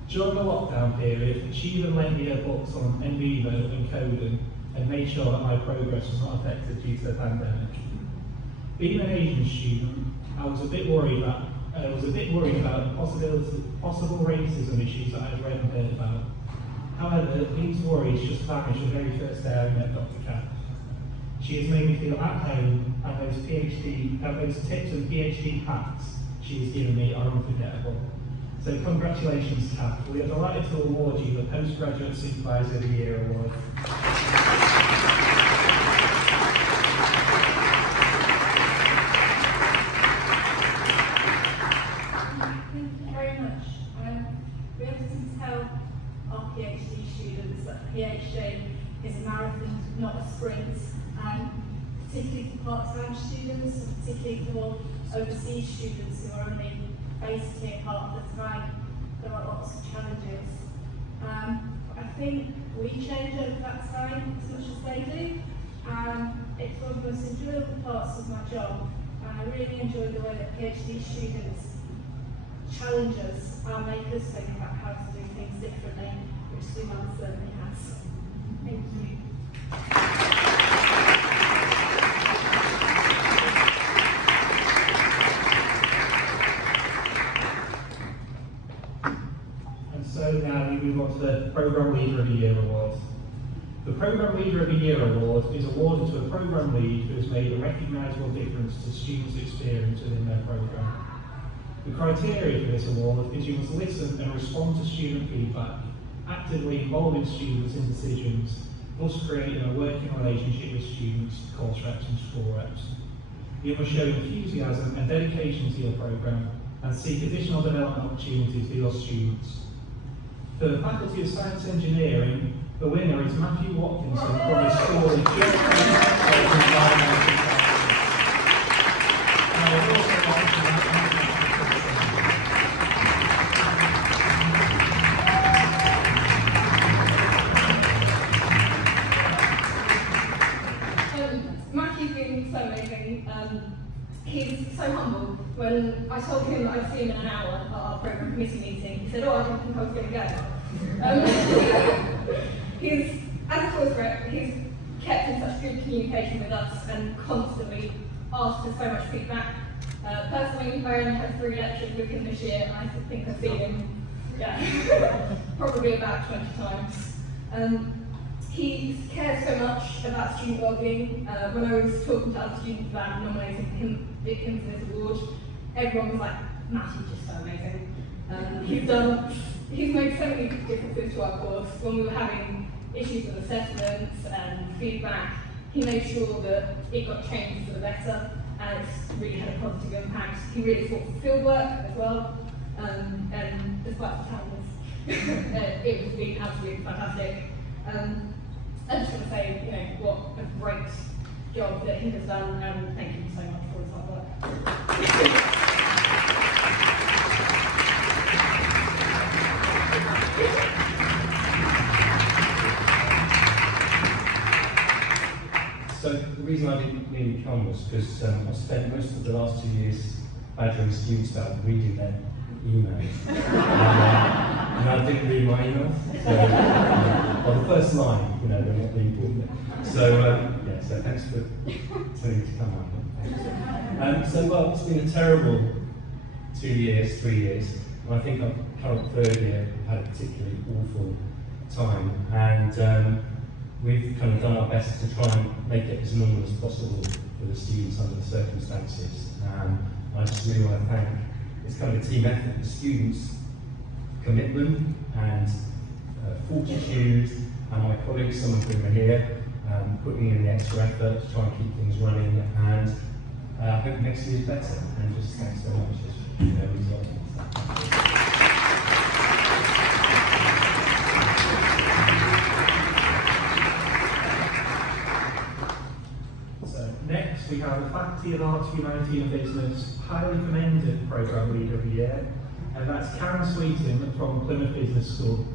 During the lockdown period, she even lent me her books on in vivo and coding and made sure that my progress was not affected due to the pandemic. Being an Asian student, I was a bit worried about possible racism issues that I had read and heard about. However, these worries just vanished the very first day I met Dr. Kath. She has made me feel at home, and those tips and PhD hacks she has given me are unforgettable. So congratulations, Kath. We are delighted to award you the Postgraduate Supervisor of the Year award. We often tell our PhD students that PhD is a marathon, not a sprint, particularly for part-time students, and particularly for overseas students who are only based here part of the time. There are lots of challenges. I think we change over that time as much as they do, and it's one of the most enjoyable parts of my job, and I really enjoy the way that PhD students challenge us and make us think about how to do things differently, which Suman certainly has. Thank you. And so now we move on to the Programme Leader of the Year award. The Programme Leader of the Year award is awarded to a programme lead who has made a recognisable difference to students' experience within their programme. The criteria for this award is you must listen and respond to student feedback, actively involving students in decisions, thus creating a working relationship with students, course reps and school reps. You must show enthusiasm and dedication to your programme and seek additional development opportunities for your students. For the Faculty of Science Engineering, the winner is Matthew Watkinson from the School of Geography and Environmental Matthew's been so amazing. He's so humble. When I told him that I'd see him in an hour at our programme committee meeting, he said, "Oh, I didn't think I was going to go." As a course rep, he's kept in such good communication with us and constantly asked for so much feedback. Personally, I only had 3 lectures with him this year, and I think I've seen him, probably about 20 times. He cares so much about student wellbeing. When I was talking to other students about nominating him for this award, everyone was like, "Matthew's just so amazing." He's made so many differences to our course. When we were having issues with assessments and feedback, he made sure that it got changed for the better, and it's really had a positive impact. He really taught field work as well, and despite the challenges, it has been absolutely fantastic. I just want to say, you know, what a great job that he has done, and thank you so much for his hard work. So the reason I didn't really come was because I spent most of the last 2 years badgering students about reading their emails. And I didn't read my emails. So, well, the first line, you know, they're not really important. So, yeah, so thanks for telling me to come on. So, well, it's been a terrible 2 years, 3 years. And I think our current third year had a particularly awful time. And we've kind of done our best to try and make it as normal as possible for the students under the circumstances. I just really want to thank, it's kind of a team effort, the students' commitment and fortitude, and my colleagues, some of whom are here, putting in the extra effort to try and keep things running, and I hope next year is better. And just thanks so much for resulting. Next, we have the Faculty of Arts, Humanity and Business Highly Commended Programme Leader of the Year, and that's Karen Sweetin from Plymouth Business School.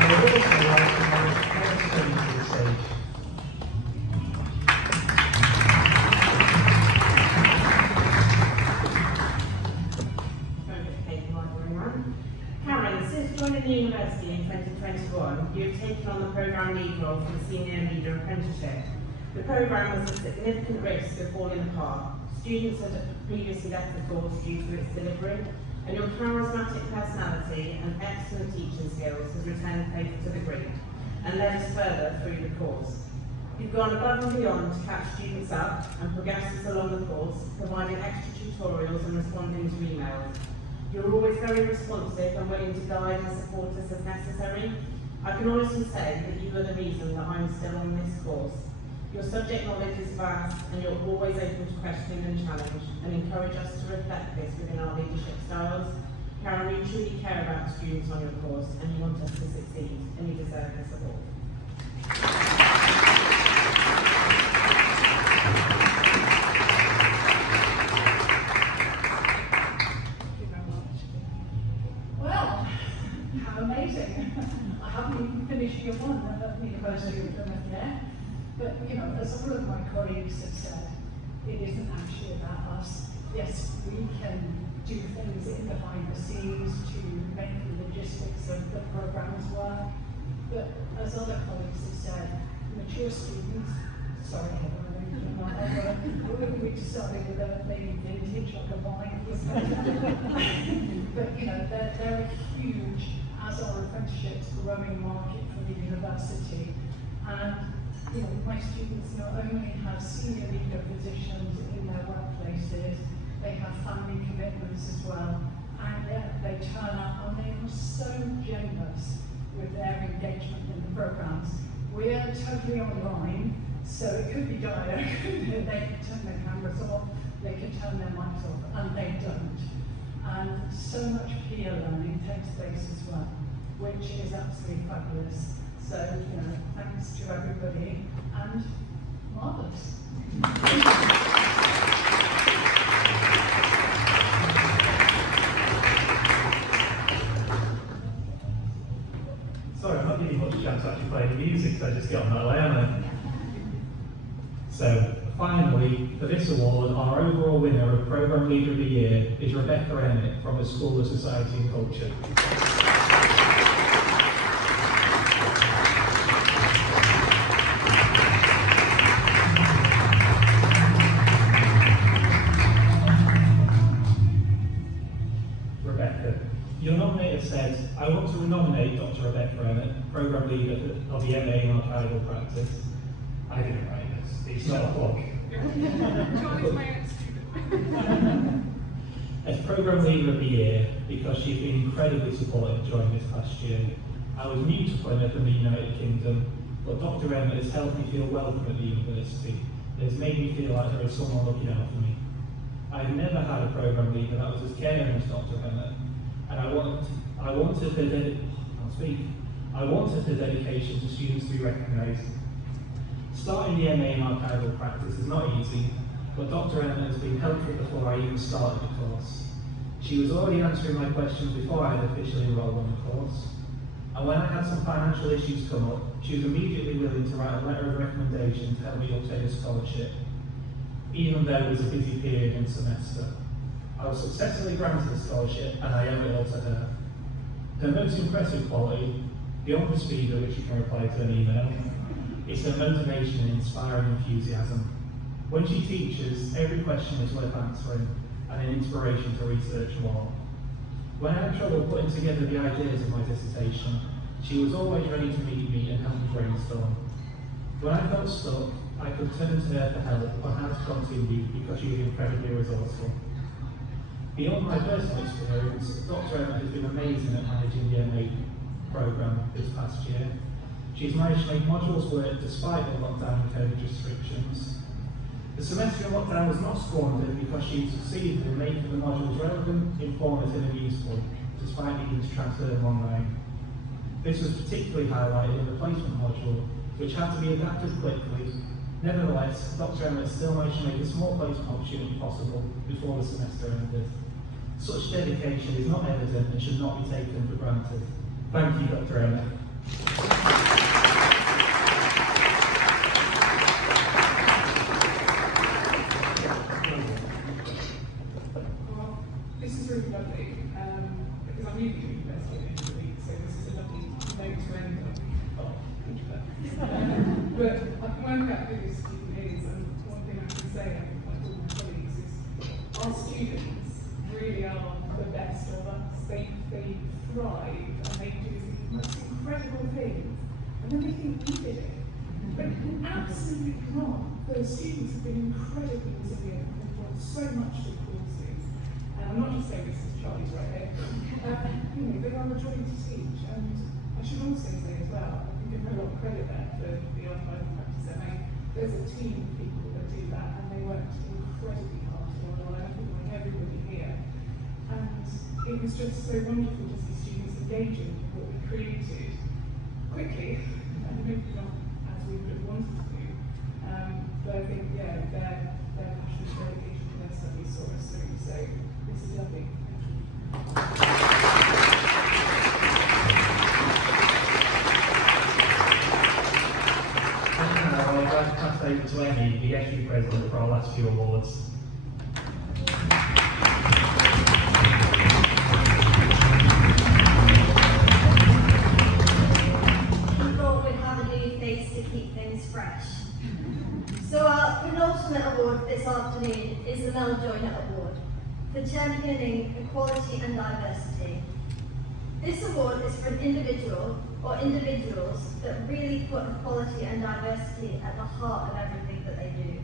And I would also like to have Claire Stone to the stage. Karen, since joining the university in 2021, you have taken on the programme lead role for the Senior Leader Apprenticeship. The programme was a significant risk of falling apart. Students had previously left the course due to its delivery, and your charismatic personality and excellent teaching skills has returned faith to the group and led us further through the course. You've gone above and beyond to catch students up and progress us along the course, providing extra tutorials and responding to emails. You're always very responsive and willing to guide and support us as necessary. I can honestly say that you are the reason that I'm still on this course. Your subject knowledge is vast and you're always open to question and challenge, and encourage us to reflect this within our leadership styles. Karen, you truly care about the students on your course and you want us to succeed, and you deserve the support. Well, how amazing. I haven't even finished year one at the University of Plymouth yet. But, you know, as all of my colleagues have said, it isn't actually about us. Yes, we can do things in behind the scenes to make the logistics of the programs work. But as other colleagues have said, mature students, sorry, I wouldn't be deciding without being vintage like a wine. But, you know, they're a huge, as our apprenticeships, growing market for the university. And you know, my students not only have senior leader positions in their workplaces, they have family commitments as well, and they turn up and they are so generous with their engagement in the programs. We're totally online, so it could be dire. They could turn their cameras off, they could turn their mics off, and they don't. And so much peer learning takes place as well, which is absolutely fabulous. So, you know, thanks to everybody, and marvellous. Sorry, I'm not giving you much chance to actually play the music, so I just get on that way, am I? So, finally, for this award, our overall winner of Programme Leader of the Year is Rebecca Emmett from the School of Society and Culture. Your nominator said, I want to nominate Dr. Rebecca Emmett, Programme Leader of the MA in Archival Practice. I didn't write this, it's not a blog. As Programme Leader of the Year, because she's been incredibly supportive during this past year. I was new to Plymouth and the United Kingdom, but Dr. Emma has helped me feel welcome at the university. It has made me feel like there is someone looking out for me. I've never had a programme leader that was as caring as Dr. Emma, and I wanted her dedication to students to be recognised. Starting the MA in archival practice is not easy, but Dr. Emma has been helpful before I even started the course. She was already answering my questions before I had officially enrolled on the course. And when I had some financial issues come up, she was immediately willing to write a letter of recommendation to help me obtain a scholarship, even though it was a busy period in semester. I was successfully granted a scholarship, and I owe it all to her. Her most impressive quality, beyond the speed at which you can reply to an email, is her motivation and inspiring enthusiasm. When she teaches, every question is worth answering and an inspiration to research more. When I had trouble putting together the ideas of my dissertation, she was always ready to meet me and help me brainstorm. When I felt stuck, I could turn to her for help on how to continue because she was incredibly resourceful. Beyond my personal experience, Dr. Emma has been amazing at managing the MA programme this past year. She's managed to make modules work despite the lockdown and COVID restrictions. The semester in lockdown was not squandered because she succeeded in making the modules relevant, informative and useful, despite needing to transfer them online. This was particularly highlighted in the placement module, which had to be adapted quickly. Nevertheless, Dr. Emma still managed to make a small placement opportunity possible before the semester ended. Such dedication is not evident and should not be taken for granted. Thank you, Dr. Emma. This is really lovely, because I'm new to university initially, so this is a lovely note to end on. But I can work out who this student is, and one thing I can say, I think, like all my colleagues, is our students really are the best of us. They thrive, and they do the most incredible things, and then they think we did it. But absolutely not. The students have been incredibly resilient, and they've brought so much to the courses. And I'm not just saying this is Charlie's right here. They are a joy to teach, and I should also say as well, I can give her a lot of credit there for the archival practice MA. There's a team of people that do that, and they worked incredibly hard to do it, I think like everybody here. And it was just so wonderful to see students engaging with what we created quickly, and maybe not as we would have wanted to do. But I think, yeah, their passion and dedication to their studies saw us through, so this is lovely. Thank you. I'd like to pass over to Emmy, the SU president, for our last few awards. We thought we'd have a new face to keep things fresh. So our penultimate award this afternoon is the Mel Joyner Award for championing equality and diversity. This award is for an individual or individuals that really put equality and diversity at the heart of everything that they do.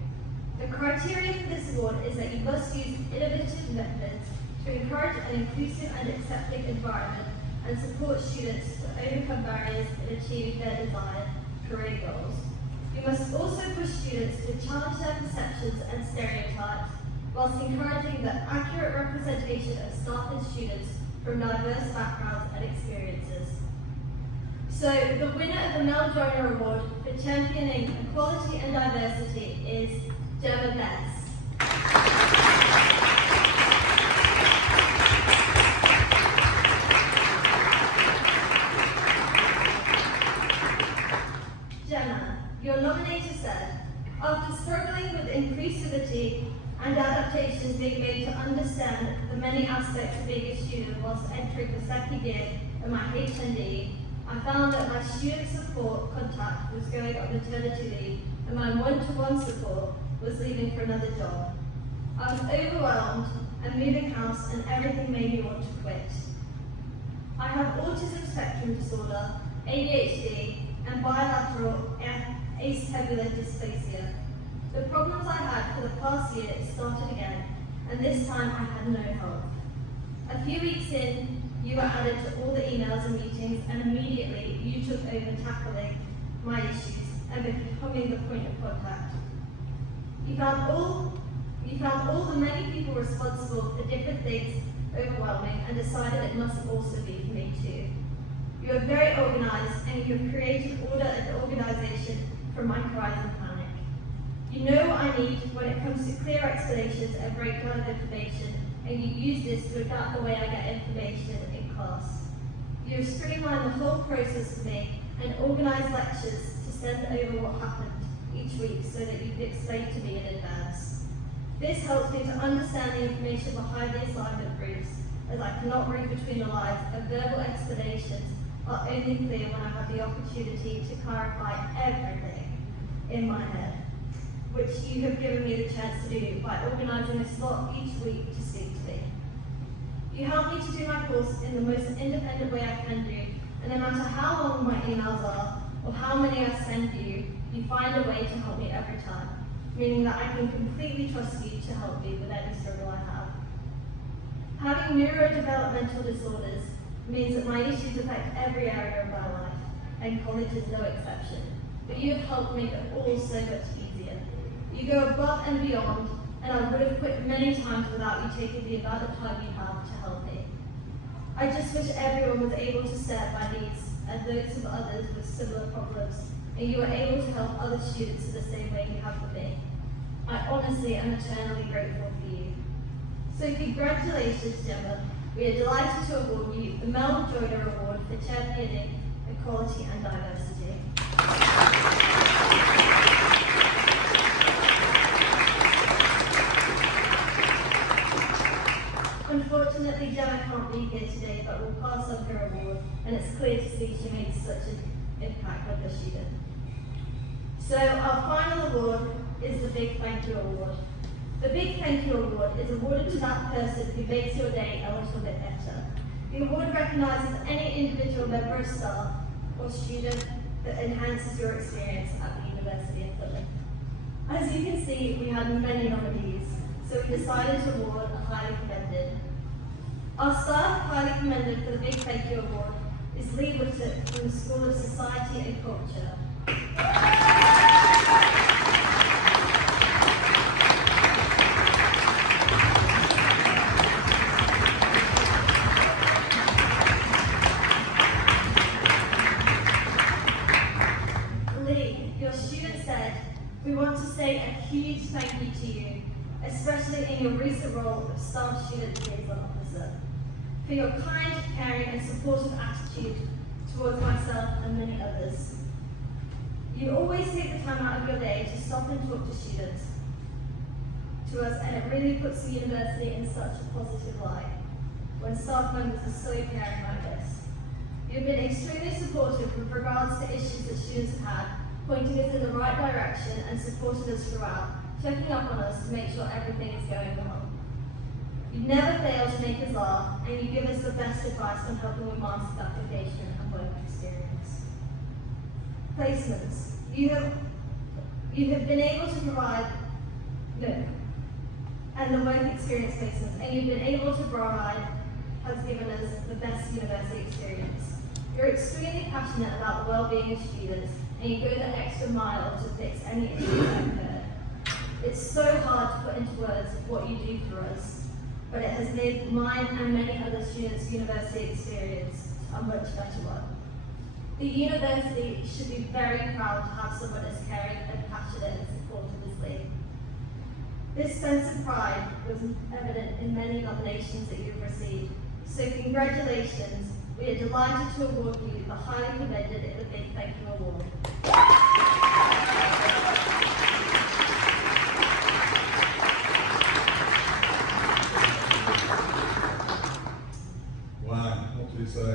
The criteria for this award is that you must use innovative methods to encourage an inclusive and accepting environment and support students to overcome barriers and achieve their desired career goals. You must also push students to challenge their perceptions and stereotypes, whilst encouraging the accurate representation of staff and students from diverse backgrounds and experiences. So, the winner of the Mel Joyner Award for championing equality and diversity is Gemma Bess. Gemma, your nominator said, after struggling with inclusivity and adaptations being made to understand the many aspects of being a student whilst entering the second year of my HND, I found that my student support contact was going on maternity leave and my one-to-one support was leaving for another job. I was overwhelmed and moving house and everything made me want to quit. I have autism spectrum disorder, ADHD, and bilateral acetabular dysplasia. The problems I had for the past year started again, and this time I had no help. A few weeks in, you were added to all the emails and meetings, and immediately you took over tackling my issues, and becoming the point of contact. You found all the many people responsible for different things overwhelming and decided it must also be for me too. You are very organised and you have created order and organisation from my cries and panic. You know what I need when it comes to clear explanations and breakdown of information, and you use this to adapt the way I get information in class. You have streamlined the whole process for me and organised lectures to send over what happened each week so that you can explain to me in advance. This helps me to understand the information behind the assignment briefs, as I cannot read between the lines, and verbal explanations are only clear when I have the opportunity to clarify everything in my head, which you have given me the chance to do by organising a slot each week to speak to me. You help me to do my course in the most independent way I can do, and no matter how long my emails are or how many I send you, you find a way to help me every time, meaning that I can completely trust you to help me with any struggle I have. Having neurodevelopmental disorders means that my issues affect every area of my life, and college is no exception. But you have helped make it all so much easier. You go above and beyond, and I would have quit many times without you taking the amount of time you have to help me. I just wish everyone was able to share my needs and those of others with similar problems, and you are able to help other students in the same way you have for me. I honestly am eternally grateful for you. So congratulations, Gemma. We are delighted to award you the Mel Joyner Award for championing equality and diversity. Unfortunately, Gemma can't be here today, but we'll pass on her award, and it's clear to see she made such an impact on the student. So our final award is the Big Thank You Award. The Big Thank You Award is awarded to that person who makes your day a little bit better. The award recognises any individual member of staff or student that enhances your experience at the University of Plymouth. As you can see, we had many nominees, so we decided to award a highly commended. Our staff highly commended for the Big Thank You Award is Lee Whittock from the School of Society and Culture. Lee, your student said, "We want to say a huge thank you to you, especially in your recent role of Staff Student Liaison Officer, for your kind, caring and supportive attitude towards myself and many others. You always take the time out of your day to stop and talk to students, to us, and it really puts the university in such a positive light when staff members are so caring like this. You've been extremely supportive with regards to issues that students have had, pointing us in the right direction and supported us throughout, checking up on us to make sure everything is going well. You never fail to make us laugh, and you give us the best advice on helping with master's application and work experience. Placements. You have been able to provide, and the work experience placements, and you've been able to provide, has given us the best university experience. You're extremely passionate about the well-being of students, and you go the extra mile to fix any issues that occur. It's so hard to put into words what you do for us, but it has made mine and many other students' university experience a much better one. The university should be very proud to have someone as caring and passionate and supportive as Lee. This sense of pride was evident in many nominations that you've received, so congratulations. We are delighted to award you the highly commended in the Big Thank You Award. Wow, what do you say?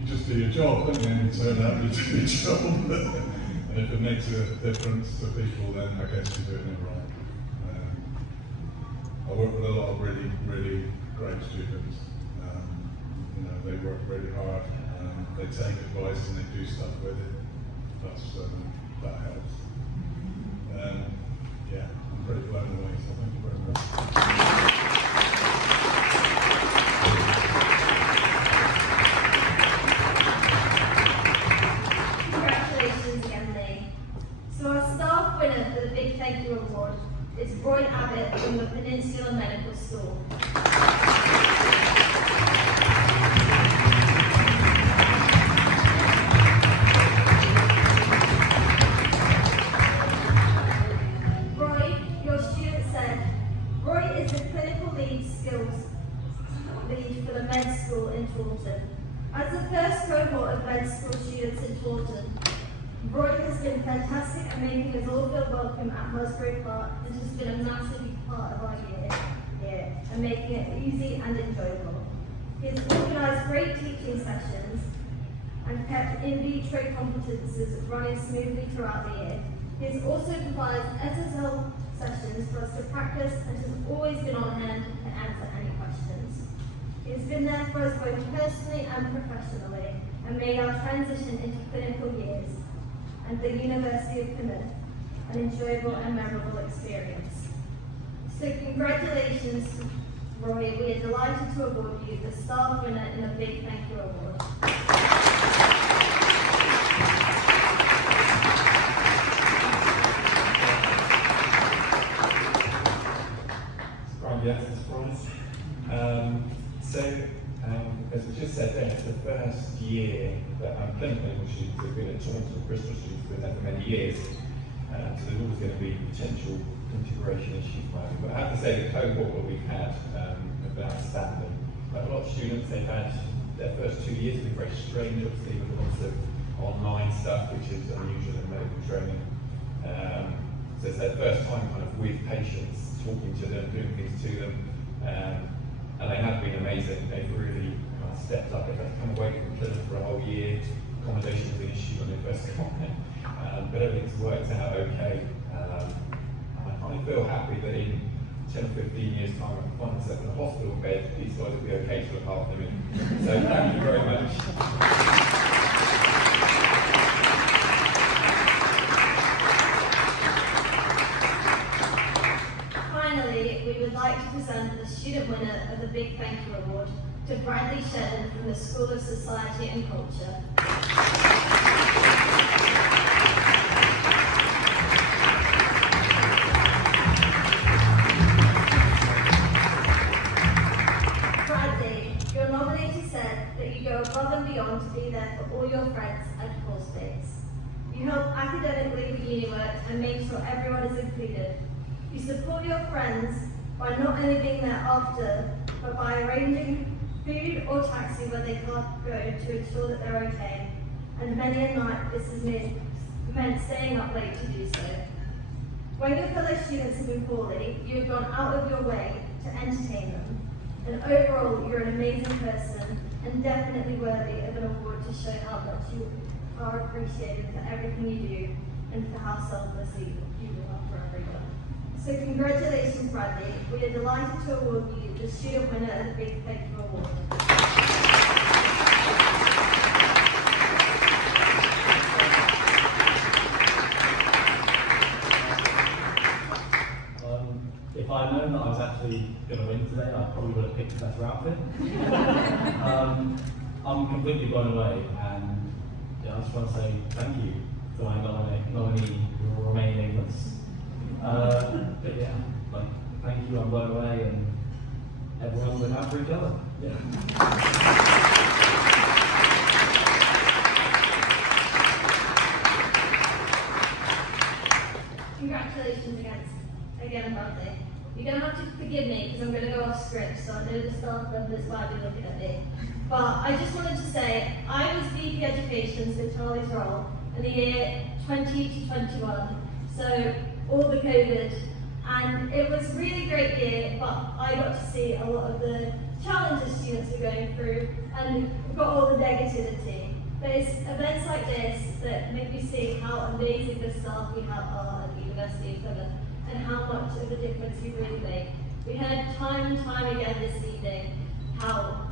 You just do your job, don't you? And you turn out you do your job. And if it makes a difference to people, then I guess you're doing it right. I work with a lot of really, really great students. They work really hard, they take advice and they do stuff with it. That helps. Yeah, I'm pretty blown away, so thank you very much. Taunton. As the first cohort of med school students in Taunton, Roy has been fantastic at making us all feel welcome at Musgrove Park and has been a massive part of our year here and making it easy and enjoyable. He has organised great teaching sessions and kept in vitro competences running smoothly throughout the year. He has also provided SSL sessions for us to practice and has always been on hand to answer any questions. He has been there for us both personally and professionally and made our transition into clinical years and the University of Plymouth an enjoyable and memorable experience. So congratulations, Roy. We are delighted to award you the staff winner in a big thank you award. Yes, surprise. As we just said then, it's the first year that clinical students have been at Taunton, Bristol students have been there for many years. So there's always going to be potential integration issues. But I have to say the cohort that we've had have been outstanding. Like a lot of students, they've had their first 2 years been very strange, obviously, with lots of online stuff, which is unusual in medical training. So it's their first time kind of with patients, talking to them, doing things to them, and they have been amazing. They've really kind of stepped up. They've had to come away from clinic for a whole year. Accommodation was an issue when they first got there, but everything's worked out okay. And I kind of feel happy that in 10 or 15 years' time, I find myself in a hospital bed, these guys will be okay to look after me. So thank you very much. We would like to present the student winner of the Big Thank You Award to Bradley Shedden from the School of Society and Culture. Bradley, your nominator said that you go above and beyond to be there for all your friends and course mates. You help academically with uni work and make sure everyone is included. You support your friends by not only being there after, but by arranging food or taxi when they can't go to ensure that they're okay. And many a night this has meant staying up late to do so. When your fellow students have been poorly, you have gone out of your way to entertain them. And overall, you're an amazing person and definitely worthy of an award to show how much you are appreciated for everything you do and for how selflessly you are for everyone. So congratulations, Bradley. We are delighted to award you the student winner of the Big Thank You Award. If I'd known that I was actually going to win today, I probably would have picked a better outfit. I'm completely blown away, and I just want to say thank you to my nominee, Remain in England. But yeah, thank you, I'm blown away, and everyone's looking out for each other. Yeah. Congratulations again, Bradley. You're going to have to forgive me because I'm going to go off script, so I know the staff members might be looking at me. But I just wanted to say, I was VP Education, so Charlie's role, in the year 20 to 21, so all the COVID, and it was a really great year, but I got to see a lot of the challenges students were going through, and got all the negativity. But it's events like this that make me see how amazing the staff we have are at the University of Plymouth, and how much of a difference you really make. We heard time and time again this evening how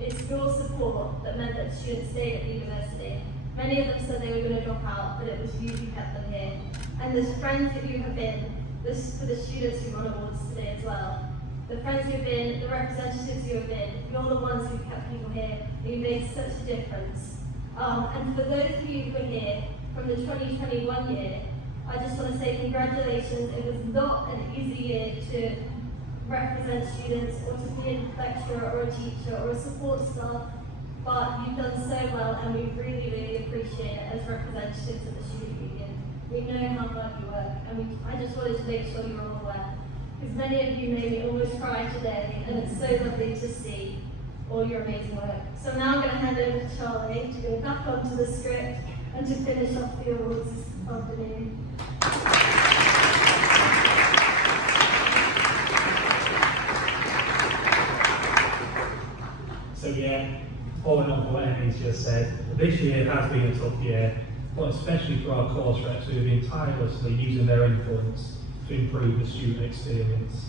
it's your support that meant that students stayed at the university. Many of them said they were going to drop out, but it was you who kept them here. And the friends that you have been, for the students who won awards today as well, the friends who have been, the representatives who have been, you're the ones who kept people here, and you made such a difference. And for those of you who were here from the 2021 year, I just want to say congratulations. It was not an easy year to represent students or to be a lecturer or a teacher or a support staff, but you've done so well, and we really, really appreciate it as representatives of the student union. We know how hard you work, and I just wanted to make sure you're all aware, because many of you made me almost cry today, and it's so lovely to see. all your amazing work. So now I'm going to hand over to Charlie to go back onto the script and to finish off the awards this afternoon. So yeah, following on from what Emily's just said, this year has been a tough year, but especially for our course reps who have been tirelessly using their influence to improve the student experience.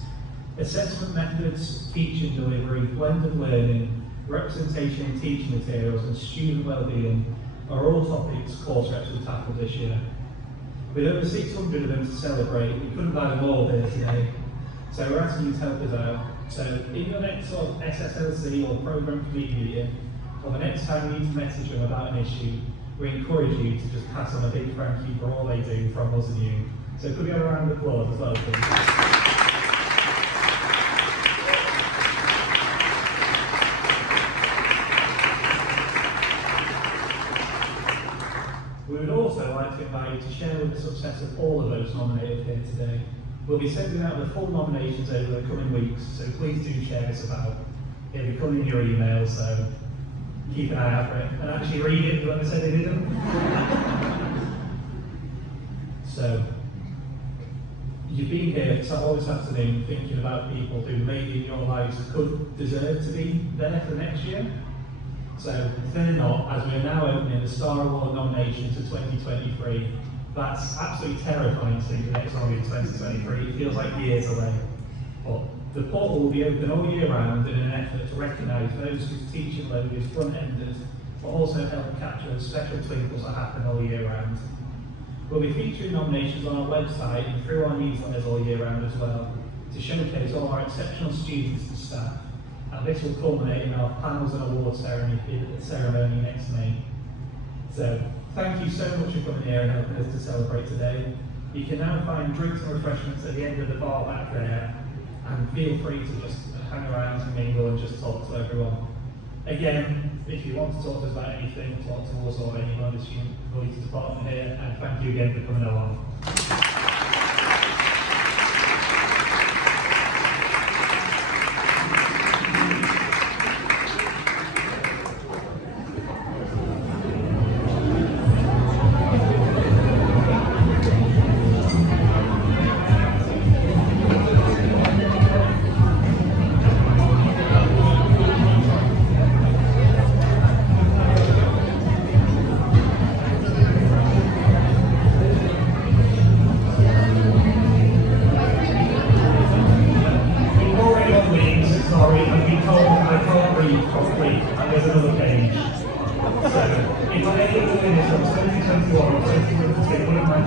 Assessment methods, teaching delivery, blended learning, representation in teaching materials and student well-being are all topics course reps will tackle this year. With over 600 of them to celebrate, we couldn't buy them all here today, so we're asking you to help us out. So in your next sort of SSLC or programme committee meeting, or the next time you need to message them about an issue, we encourage you to just pass on a big thank you for all they do from us and you. So could we have a round of applause as well, please? We would also like to invite you to share with the success of all of those nominated here today. We'll be sending out the full nominations over the coming weeks, so please do share this about. It'll be coming in your email, so keep an eye out for it. And actually read it, whoever said they didn't. So, you've been here all this afternoon thinking about people who maybe in your lives could deserve to be there for next year. So, fear not, as we're now opening the STAR Award nominations for 2023, that's absolutely terrifying to think the next one will be 2023. It feels like years away. But the portal will be open all year round in an effort to recognise those whose teaching load is front-ended, but also help capture the special twinkles that happen all year round. We'll be featuring nominations on our website and through our newsletters all year round as well, to showcase all our exceptional students and staff. And this will culminate in our panels and awards ceremony next May. So, thank you so much for coming here and helping us to celebrate today. You can now find drinks and refreshments at the end of the bar back there, and feel free to just hang around and mingle and just talk to everyone. Again, if you want to talk to us about anything, talk to us or anyone in the student police department here, and thank you again for coming along.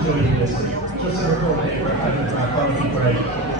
Joyner, just to record it, I think that would be great.